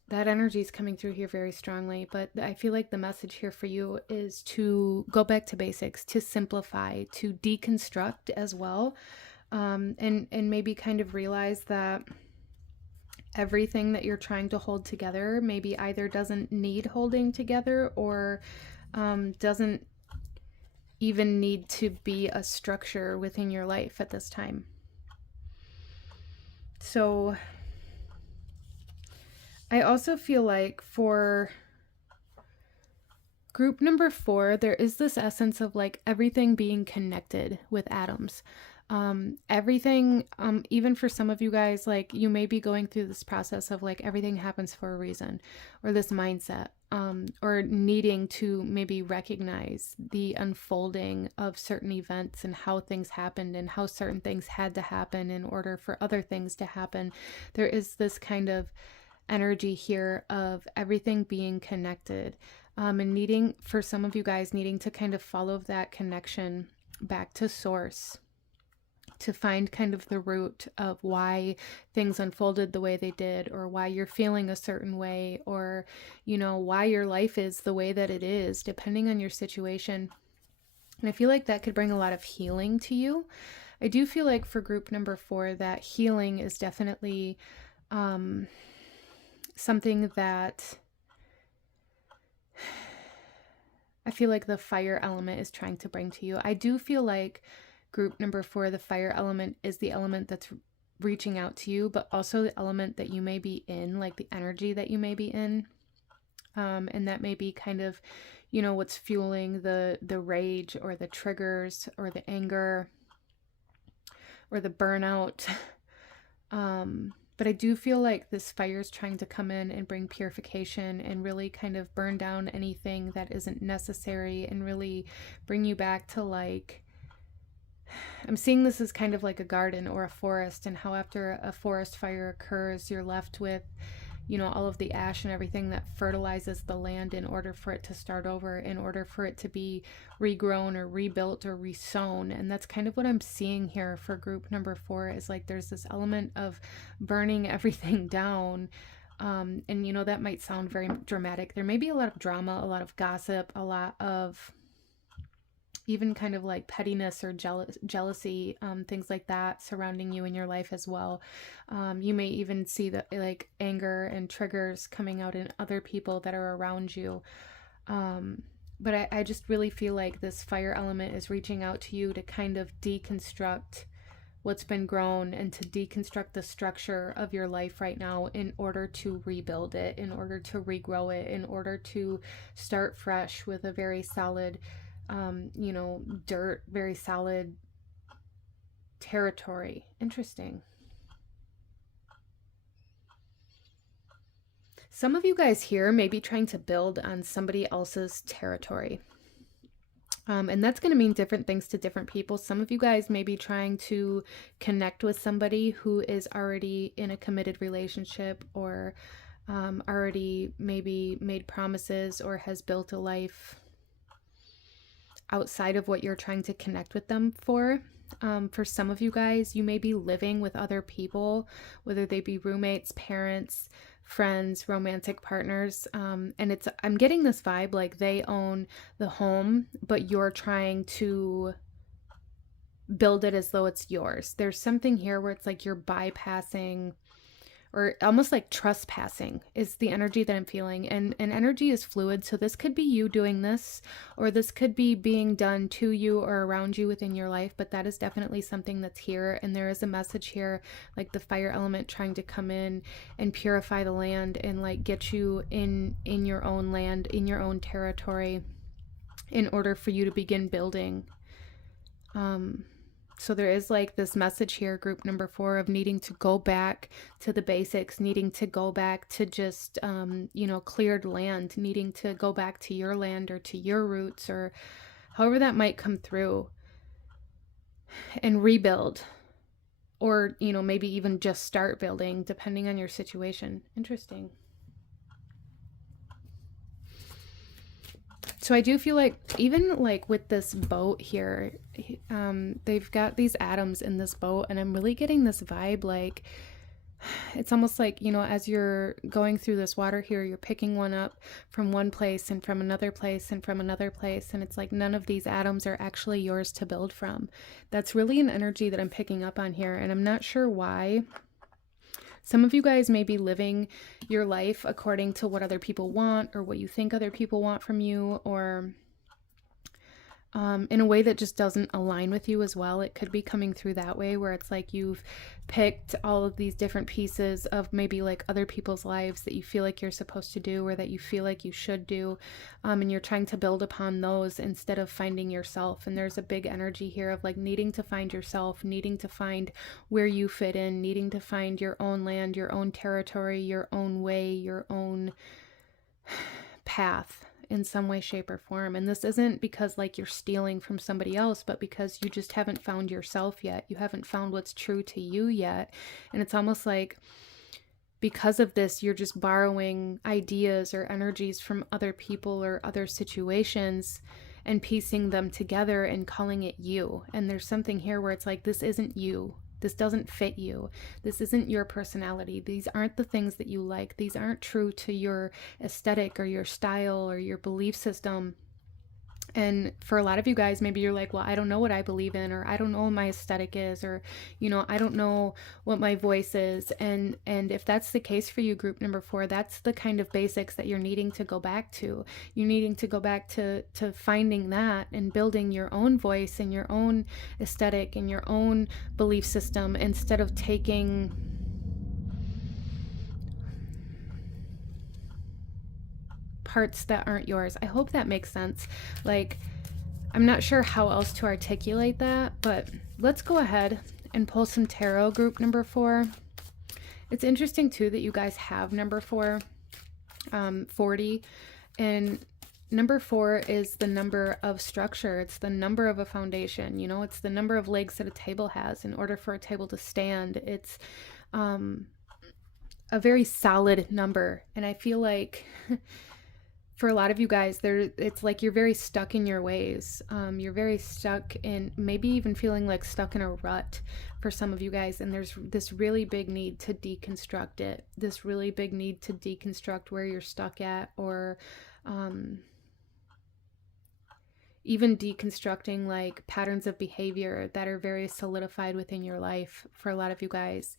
That energy is coming through here very strongly, but I feel like the message here for you is to go back to basics, to simplify, to deconstruct as well, and maybe kind of realize that everything that you're trying to hold together maybe either doesn't need holding together or doesn't even need to be a structure within your life at this time. So I also feel like for group number 4, there is this essence of like everything being connected with atoms. Everything, even for some of you guys, like you may be going through this process of like everything happens for a reason, or this mindset, or needing to maybe recognize the unfolding of certain events and how things happened and how certain things had to happen in order for other things to happen. There is this kind of energy here of everything being connected, and needing, for some of you guys, needing to kind of follow that connection back to source, to find kind of the root of why things unfolded the way they did, or why you're feeling a certain way, or, you know, why your life is the way that it is, depending on your situation. And I feel like that could bring a lot of healing to you. I do feel like for group number 4, that healing is definitely something that I feel like the fire element is trying to bring to you. I do feel like group number 4, the fire element is the element that's reaching out to you, but also the element that you may be in, like the energy that you may be in. And that may be kind of, you know, what's fueling the rage or the triggers or the anger or the burnout. But I do feel like this fire is trying to come in and bring purification and really kind of burn down anything that isn't necessary and really bring you back to like, I'm seeing this as kind of like a garden or a forest, and how after a forest fire occurs, you're left with, you know, all of the ash and everything that fertilizes the land in order for it to start over, in order for it to be regrown or rebuilt or resown. And that's kind of what I'm seeing here for group number 4, is like there's this element of burning everything down. And, you know, that might sound very dramatic. There may be a lot of drama, a lot of gossip, a lot of even kind of like pettiness or jealousy, things like that surrounding you in your life as well. You may even see the like anger and triggers coming out in other people that are around you. But I just really feel like this fire element is reaching out to you to kind of deconstruct what's been grown and to deconstruct the structure of your life right now in order to rebuild it, in order to regrow it, in order to start fresh with a very solid, dirt, very solid territory. Interesting. Some of you guys here may be trying to build on somebody else's territory. And that's going to mean different things to different people. Some of you guys may be trying to connect with somebody who is already in a committed relationship, or already maybe made promises or has built a life outside of what you're trying to connect with them for. For some of you guys, you may be living with other people, whether they be roommates, parents, friends, romantic partners. And I'm getting this vibe like they own the home, but you're trying to build it as though it's yours. There's something here where it's like you're bypassing, or almost like trespassing is the energy that I'm feeling. And energy is fluid. So this could be you doing this, or this could be being done to you or around you within your life. But that is definitely something that's here. And there is a message here, like the fire element trying to come in and purify the land and like get you in your own land, in your own territory, in order for you to begin building. So there is like this message here, group number 4, of needing to go back to the basics, needing to go back to just, cleared land, needing to go back to your land or to your roots, or however that might come through, and rebuild, or, maybe even just start building, depending on your situation. Interesting. So I do feel like, even like with this boat here, they've got these atoms in this boat, and I'm really getting this vibe like, it's almost like, as you're going through this water here, you're picking one up from one place and from another place and from another place, and it's like none of these atoms are actually yours to build from. That's really an energy that I'm picking up on here, and I'm not sure why. Some of you guys may be living your life according to what other people want, or what you think other people want from you, or in a way that just doesn't align with you as well. It could be coming through that way, where it's like you've picked all of these different pieces of maybe like other people's lives that you feel like you're supposed to do, or that you feel like you should do, and you're trying to build upon those instead of finding yourself. And there's a big energy here of like needing to find yourself, needing to find where you fit in, needing to find your own land, your own territory, your own way, your own path in some way, shape, or form. And this isn't because like you're stealing from somebody else, but because you just haven't found yourself yet. You haven't found what's true to you yet. And it's almost like because of this, you're just borrowing ideas or energies from other people or other situations and piecing them together and calling it you. And there's something here where it's like, this isn't you. This doesn't fit you. This isn't your personality. These aren't the things that you like. These aren't true to your aesthetic or your style or your belief system. And for a lot of you guys, maybe you're like, well, I don't know what I believe in, or I don't know what my aesthetic is, or, I don't know what my voice is. And if that's the case for you, group number 4, that's the kind of basics that you're needing to go back to. You're needing to go back to finding that and building your own voice and your own aesthetic and your own belief system, instead of taking parts that aren't yours. I hope that makes sense. Like, I'm not sure how else to articulate that, but let's go ahead and pull some tarot, group number 4. It's interesting too that you guys have number 4, 40, and number 4 is the number of structure. It's the number of a foundation. It's the number of legs that a table has in order for a table to stand. It's a very solid number, and I feel like for a lot of you guys, it's like you're very stuck in your ways. You're very stuck in, maybe even feeling like stuck in a rut for some of you guys. And there's this really big need to deconstruct it. This really big need to deconstruct where you're stuck at, or even deconstructing like patterns of behavior that are very solidified within your life for a lot of you guys.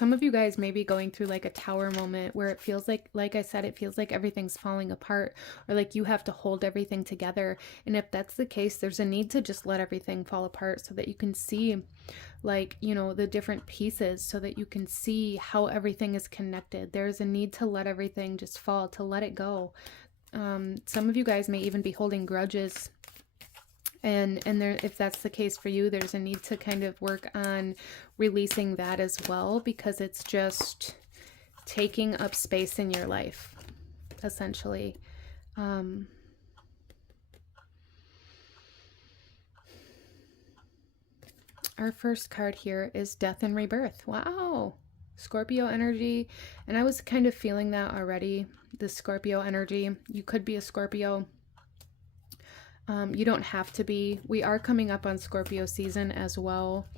some of you guys may be going through like a tower moment where it feels like I said, it feels like everything's falling apart, or like you have to hold everything together. And if that's the case, there's a need to just let everything fall apart so that you can see, like, you know, the different pieces, so that you can see how everything is connected. There's a need to let everything just fall, to let it go. Some of you guys may even be holding grudges. And there, if that's the case for you, there's a need to kind of work on releasing that as well, because it's just taking up space in your life, essentially. Our first card here is Death and Rebirth. Wow. Scorpio energy. And I was kind of feeling that already, the Scorpio energy. You could be a Scorpio. You don't have to be. We are coming up on Scorpio season as well,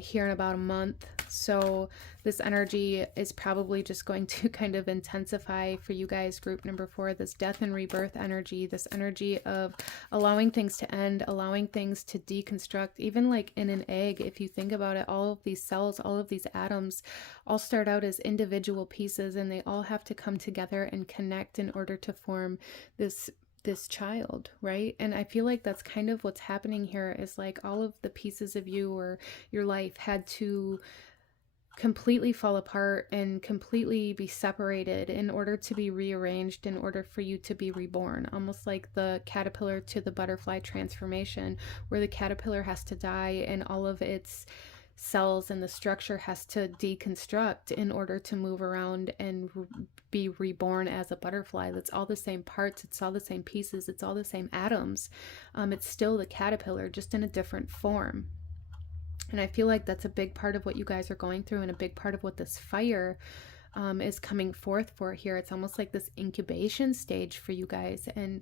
here in about a month. So this energy is probably just going to kind of intensify for you guys, group number 4, this death and rebirth energy, this energy of allowing things to end, allowing things to deconstruct. Even like in an egg, if you think about it, all of these cells, all of these atoms all start out as individual pieces, and they all have to come together and connect in order to form this child, right? And I feel like that's kind of what's happening here, is like all of the pieces of you or your life had to completely fall apart and completely be separated in order to be rearranged, in order for you to be reborn. Almost like the caterpillar to the butterfly transformation, where the caterpillar has to die and all of its cells and the structure has to deconstruct in order to move around and be reborn as a butterfly. That's all the same parts, it's all the same pieces, it's all the same atoms. It's still the caterpillar, just in a different form. And I feel like that's a big part of what you guys are going through, and a big part of what this fire is coming forth for here. It's almost like this incubation stage for you guys. And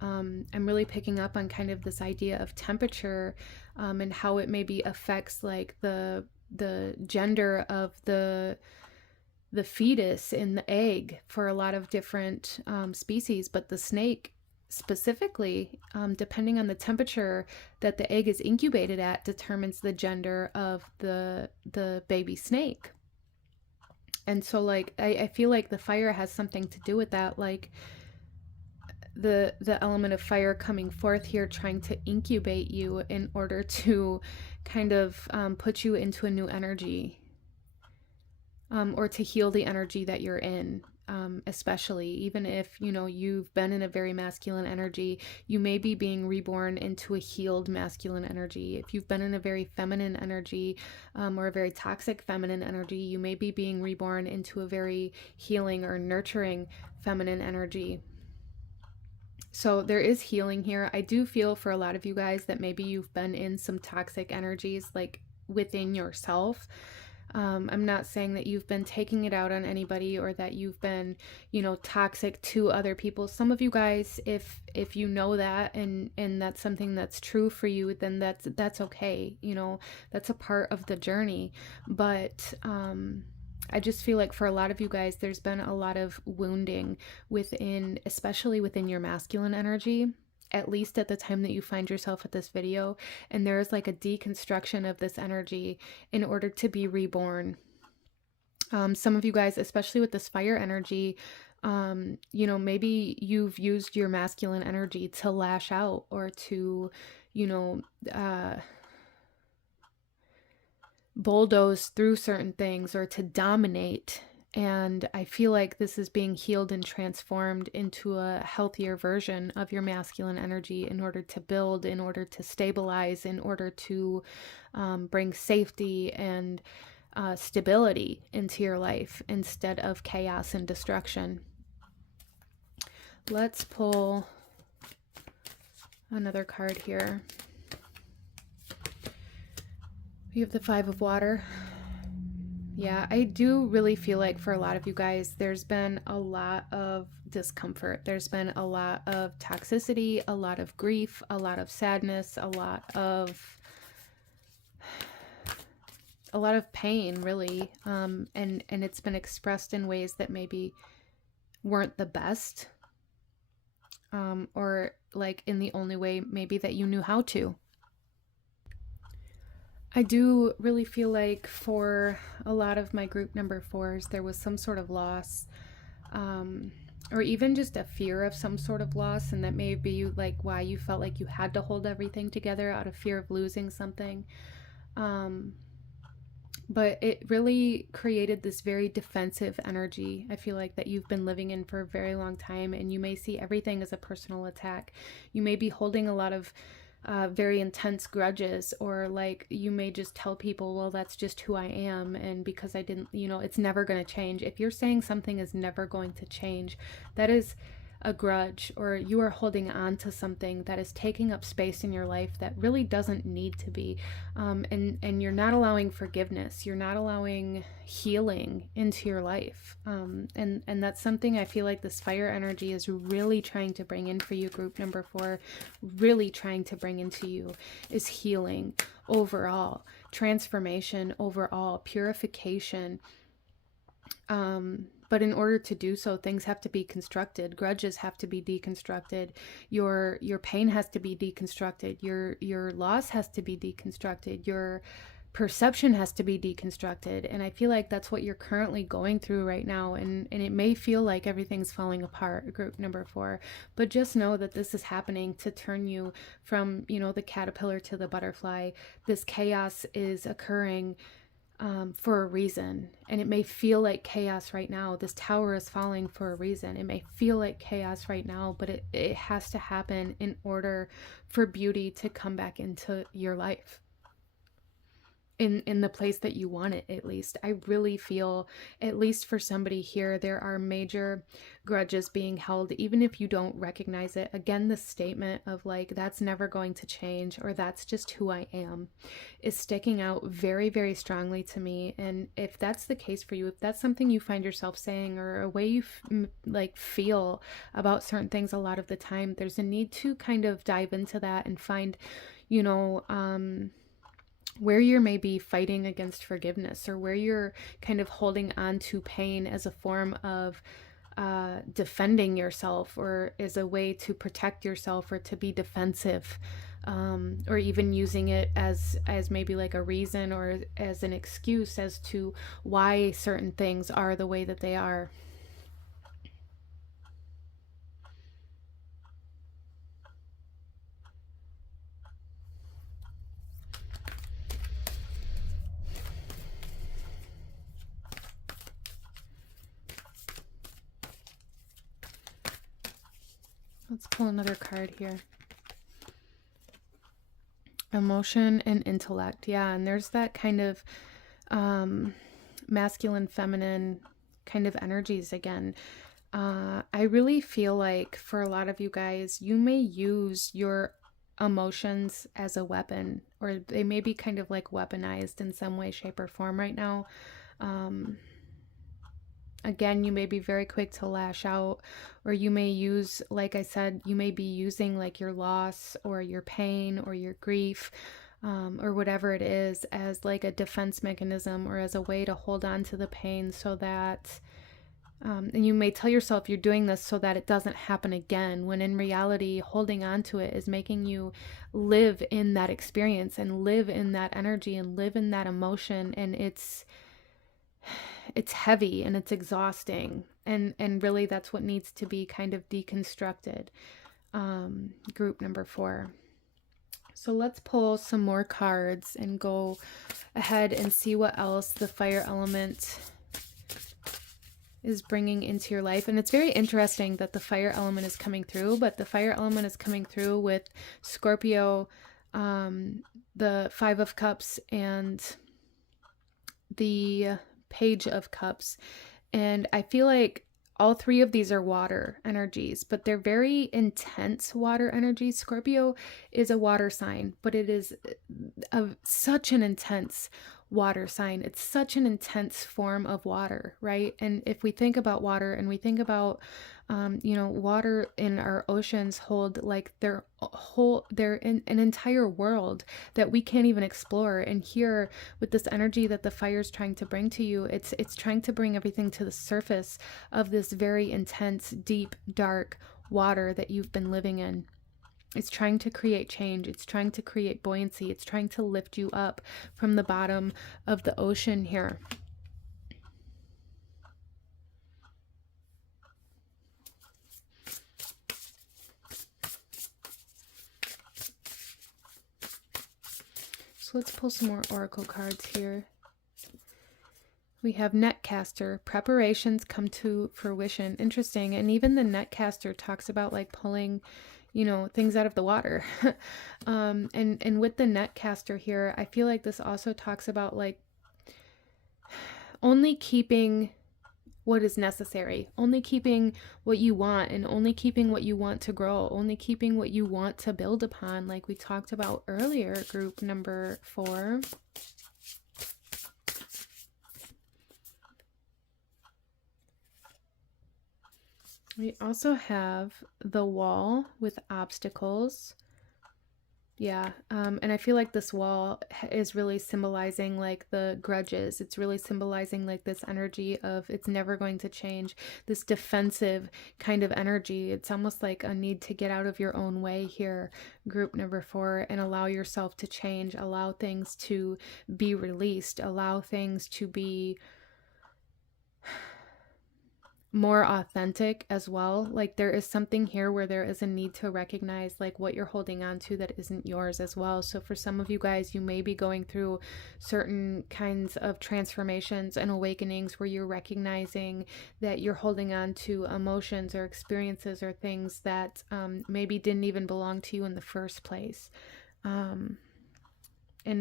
I'm really picking up on kind of this idea of temperature, and how it maybe affects like the gender of the fetus in the egg for a lot of different species. But the snake specifically, depending on the temperature that the egg is incubated at, determines the gender of the baby snake. And so like I feel like the fire has something to do with that, like the element of fire coming forth here, trying to incubate you in order to kind of put you into a new energy, or to heal the energy that you're in. Especially even if, you know, you've been in a very masculine energy, you may be being reborn into a healed masculine energy. If you've been in a very feminine energy, or a very toxic feminine energy, you may be being reborn into a very healing or nurturing feminine energy. So there is healing here. I do feel for a lot of you guys that maybe you've been in some toxic energies, like within yourself. I'm not saying that you've been taking it out on anybody, or that you've been, you know, toxic to other people. Some of you guys, if you know that, and that's something that's true for you, then that's okay. You know, that's a part of the journey. But I just feel like for a lot of you guys, there's been a lot of wounding within, especially within your masculine energy, at least at the time that you find yourself at this video. And there's like a deconstruction of this energy in order to be reborn. Some of you guys, especially with this fire energy, you know, maybe you've used your masculine energy to lash out, or to, you know, bulldoze through certain things, or to dominate. And I feel like this is being healed and transformed into a healthier version of your masculine energy, in order to build, in order to stabilize, in order to bring safety and stability into your life, instead of chaos and destruction. Let's pull another card here. We have the 5 of water. Yeah, I do really feel like for a lot of you guys, there's been a lot of discomfort. There's been a lot of toxicity, a lot of grief, a lot of sadness, a lot of pain, really. And it's been expressed in ways that maybe weren't the best, or like in the only way maybe that you knew how to. I do really feel like for a lot of my group number fours, there was some sort of loss, um, or even just a fear of some sort of loss. And that may be like why you felt like you had to hold everything together out of fear of losing something. Um, but it really created this very defensive energy, I feel like, that you've been living in for a very long time. And you may see everything as a personal attack. You may be holding a lot of very intense grudges, or like you may just tell people, well, that's just who I am, and because I didn't, it's never going to change. If you're saying something is never going to change, that is a grudge, or you are holding on to something that is taking up space in your life that really doesn't need to be. And you're not allowing forgiveness, you're not allowing healing into your life. And that's something I feel like this fire energy is really trying to bring in for you, group number four, really trying to bring into you, is healing overall, transformation overall, purification. But in order to do so, things have to be constructed. Grudges have to be deconstructed. Your pain has to be deconstructed. Your loss has to be deconstructed. Your perception has to be deconstructed. And I feel like that's what you're currently going through right now. And it may feel like everything's falling apart, group number four. But just know that this is happening to turn you from, the caterpillar to the butterfly. This chaos is occurring for a reason. And it may feel like chaos right now. This tower is falling for a reason. It may feel like chaos right now, but it has to happen in order for beauty to come back into your life. In the place that you want it, at least. I really feel, at least for somebody here, there are major grudges being held, even if you don't recognize it. Again, the statement of like, that's never going to change, or that's just who I am, is sticking out very, very strongly to me. And if that's the case for you, if that's something you find yourself saying, or a way you feel about certain things a lot of the time, there's a need to kind of dive into that and find, where you're maybe fighting against forgiveness, or where you're kind of holding on to pain as a form of defending yourself, or as a way to protect yourself, or to be defensive, or even using it as maybe like a reason, or as an excuse as to why certain things are the way that they are. Let's pull another card here. Emotion and intellect. Yeah, and there's that kind of masculine, feminine kind of energies again. I really feel like for a lot of you guys, you may use your emotions as a weapon, or they may be kind of like weaponized in some way, shape, or form right now. Again, you may be very quick to lash out, or you may use, like I said, you may be using like your loss or your pain or your grief, or whatever it is, as like a defense mechanism, or as a way to hold on to the pain, so that, and you may tell yourself you're doing this so that it doesn't happen again, when in reality, holding on to it is making you live in that experience, and live in that energy, and live in that emotion. And it's heavy, and it's exhausting, and really that's what needs to be kind of deconstructed, group number four. So let's pull some more cards and go ahead and see what else the fire element is bringing into your life. And it's very interesting that the fire element is coming through, but the fire element is coming through with Scorpio, the Five of Cups, and the Page of Cups. And I feel like all three of these are water energies, but they're very intense water energies. Scorpio is a water sign, but it is such an intense water sign. It's such an intense form of water, right? And if we think about water, and we think about water in our oceans hold like they're in an entire world that we can't even explore. And here, with this energy that the fire is trying to bring to you, it's trying to bring everything to the surface of this very intense, deep, dark water that you've been living in. It's trying to create change. It's trying to create buoyancy. It's trying to lift you up from the bottom of the ocean here. So let's pull some more oracle cards here. We have netcaster, preparations come to fruition. Interesting. And even the netcaster talks about like pulling, you know, things out of the water. And with the netcaster here, I feel like this also talks about like only keeping what is necessary, only keeping what you want, and only keeping what you want to grow, only keeping what you want to build upon, like we talked about earlier, group number 4. We also have the wall with obstacles. Yeah, and I feel like this wall is really symbolizing like the grudges. It's really symbolizing like this energy of it's never going to change, this defensive kind of energy. It's almost like a need to get out of your own way here, group number 4, and allow yourself to change, allow things to be released, allow things to be more authentic as well. Like there is something here where there is a need to recognize like what you're holding on to that isn't yours as well. So for some of you guys, you may be going through certain kinds of transformations and awakenings where you're recognizing that you're holding on to emotions or experiences or things that maybe didn't even belong to you in the first place. And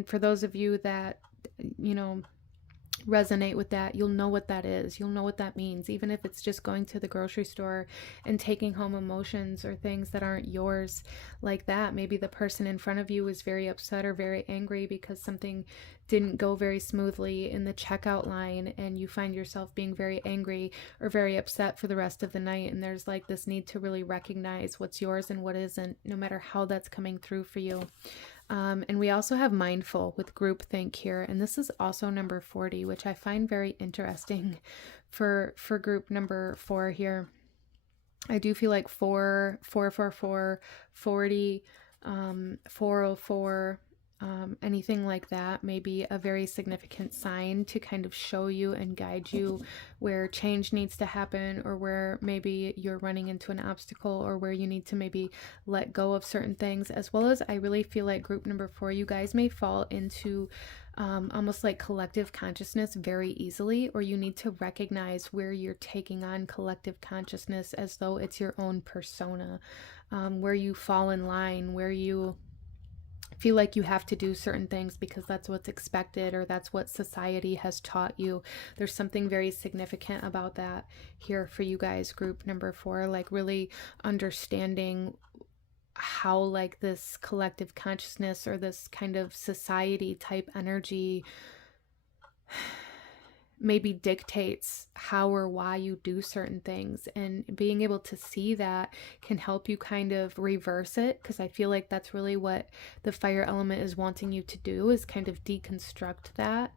for those of you that, you know, resonate with that, you'll know what that is. You'll know what that means, even if it's just going to the grocery store and taking home emotions or things that aren't yours like that. Maybe the person in front of you is very upset or very angry because something didn't go very smoothly in the checkout line, and you find yourself being very angry or very upset for the rest of the night. And there's like this need to really recognize what's yours and what isn't, no matter how that's coming through for you. And we also have mindful with groupthink here, and this is also number 40, which I find very interesting for group number 4 here. I do feel like 4, 444, 40, 404, anything like that may be a very significant sign to kind of show you and guide you where change needs to happen, or where maybe you're running into an obstacle, or where you need to maybe let go of certain things. As well as I really feel like group number 4, you guys may fall into almost like collective consciousness very easily, or you need to recognize where you're taking on collective consciousness as though it's your own persona, where you fall in line, where you feel like you have to do certain things because that's what's expected, or that's what society has taught you. There's something very significant about that here for you guys, group number 4, like really understanding how like this collective consciousness or this kind of society type energy maybe dictates how or why you do certain things, and being able to see that can help you kind of reverse it, because I feel like that's really what the fire element is wanting you to do, is kind of deconstruct that,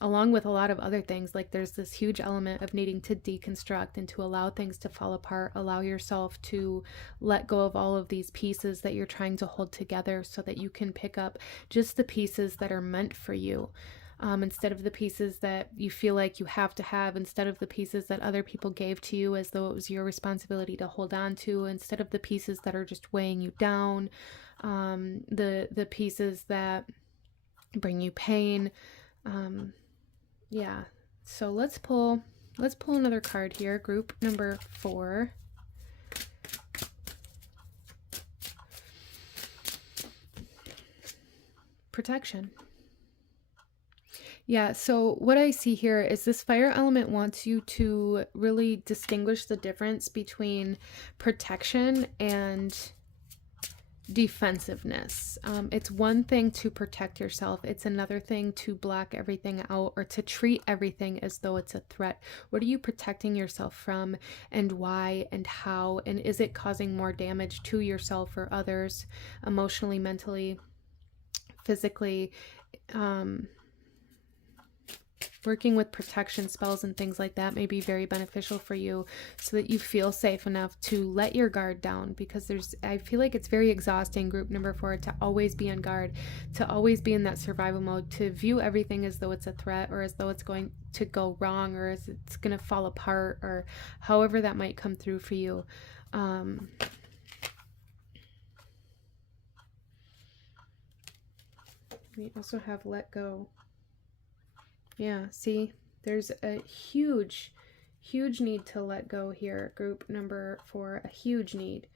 along with a lot of other things. Like there's this huge element of needing to deconstruct and to allow things to fall apart, allow yourself to let go of all of these pieces that you're trying to hold together, so that you can pick up just the pieces that are meant for you. Instead of the pieces that you feel like you have to have, instead of the pieces that other people gave to you as though it was your responsibility to hold on to, instead of the pieces that are just weighing you down, the pieces that bring you pain. Yeah, so let's pull another card here, group number 4. Protection. Yeah, so what I see here is this fire element wants you to really distinguish the difference between protection and defensiveness. It's one thing to protect yourself. It's another thing to block everything out, or to treat everything as though it's a threat. What are you protecting yourself from, and why, and how? And is it causing more damage to yourself or others, emotionally, mentally, physically? Working with protection spells and things like that may be very beneficial for you so that you feel safe enough to let your guard down, because I feel like it's very exhausting, group number 4, to always be on guard, to always be in that survival mode, to view everything as though it's a threat or as though it's going to go wrong or as it's going to fall apart or however that might come through for you. We also have let go. Yeah, see, there's a huge need to let go here, group number 4, a huge need.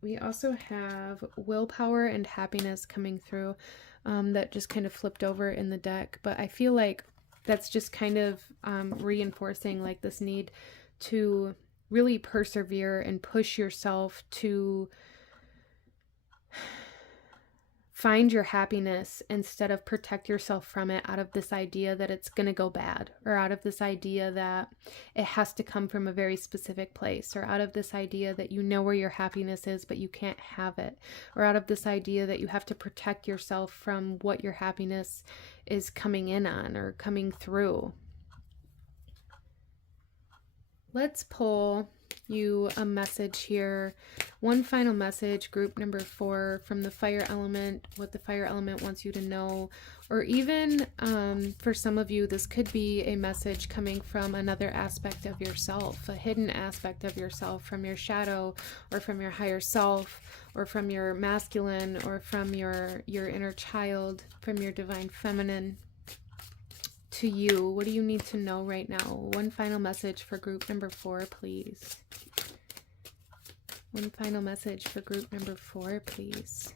We also have willpower and happiness coming through, that just kind of flipped over in the deck. But I feel like that's just kind of reinforcing like this need to really persevere and push yourself to find your happiness instead of protect yourself from it out of this idea that it's going to go bad, or out of this idea that it has to come from a very specific place, or out of this idea that you know where your happiness is but you can't have it, or out of this idea that you have to protect yourself from what your happiness is coming in on or coming through. Let's pull you a message here. One final message, group number 4, from the fire element, what the fire element wants you to know. Or even for some of you, this could be a message coming from another aspect of yourself, a hidden aspect of yourself, from your shadow or from your higher self or from your masculine or from your inner child, from your divine feminine. To you, what do you need to know right now? One final message for group number 4, please. One final message for group number 4, please.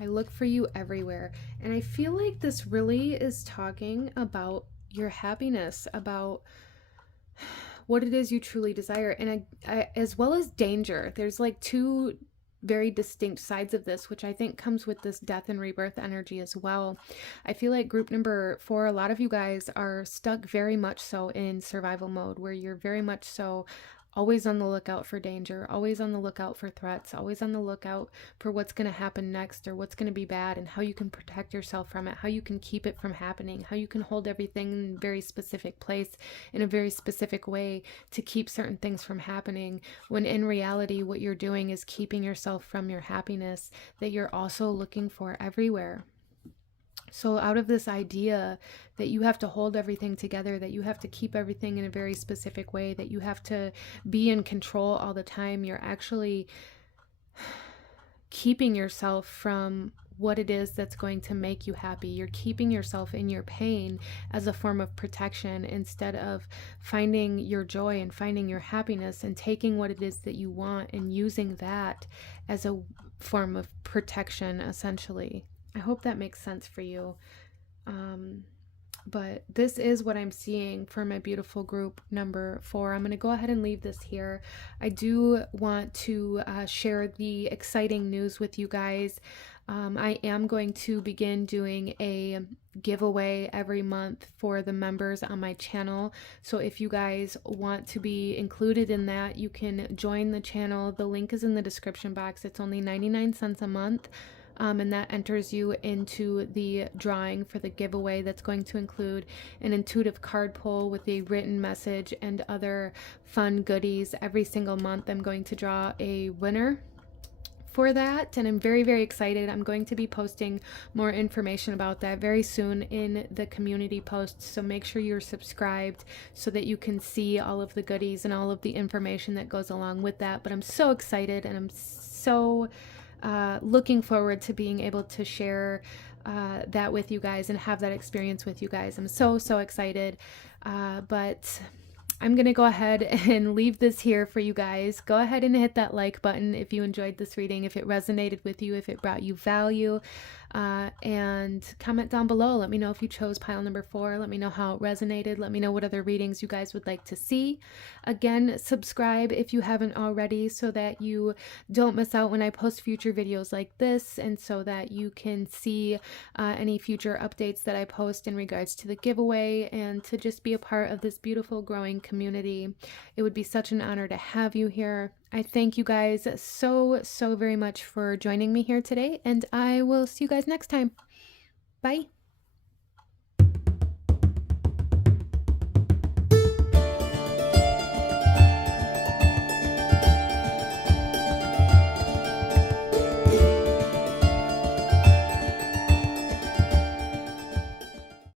I look for you everywhere. And I feel like this really is talking about your happiness, about what it is you truly desire, and I as well as danger. There's like two very distinct sides of this, which I think comes with this death and rebirth energy as well. I feel like group number 4, a lot of you guys are stuck very much so in survival mode, where you're very much so always on the lookout for danger, always on the lookout for threats, always on the lookout for what's going to happen next or what's going to be bad, and how you can protect yourself from it, how you can keep it from happening, how you can hold everything in a very specific place in a very specific way to keep certain things from happening, when in reality what you're doing is keeping yourself from your happiness that you're also looking for everywhere. So out of this idea that you have to hold everything together, that you have to keep everything in a very specific way, that you have to be in control all the time, you're actually keeping yourself from what it is that's going to make you happy. You're keeping yourself in your pain as a form of protection, instead of finding your joy and finding your happiness and taking what it is that you want and using that as a form of protection, essentially. I hope that makes sense for you. But this is what I'm seeing for my beautiful group number 4. I'm going to go ahead and leave this here. I do want to share the exciting news with you guys. I am going to begin doing a giveaway every month for the members on my channel. So if you guys want to be included in that, you can join the channel. The link is in the description box. It's only 99 cents a month. And that enters you into the drawing for the giveaway that's going to include an intuitive card pull with a written message and other fun goodies. Every single month I'm going to draw a winner for that, and I'm very, very excited. I'm going to be posting more information about that very soon in the community posts, so make sure you're subscribed so that you can see all of the goodies and all of the information that goes along with that. But I'm so excited, and I'm so looking forward to being able to share that with you guys and have that experience with you guys. I'm so excited. But I'm going to go ahead and leave this here for you guys. Go ahead and hit that like button if you enjoyed this reading, if it resonated with you, if it brought you value, and comment down below. Let me know if you chose pile number 4. Let me know how it resonated. Let me know what other readings you guys would like to see. Again, subscribe if you haven't already, so that you don't miss out when I post future videos like this, and so that you can see any future updates that I post in regards to the giveaway, and to just be a part of this beautiful growing community. It would be such an honor to have you here. I thank you guys so very much for joining me here today, and I will see you guys next time. Bye.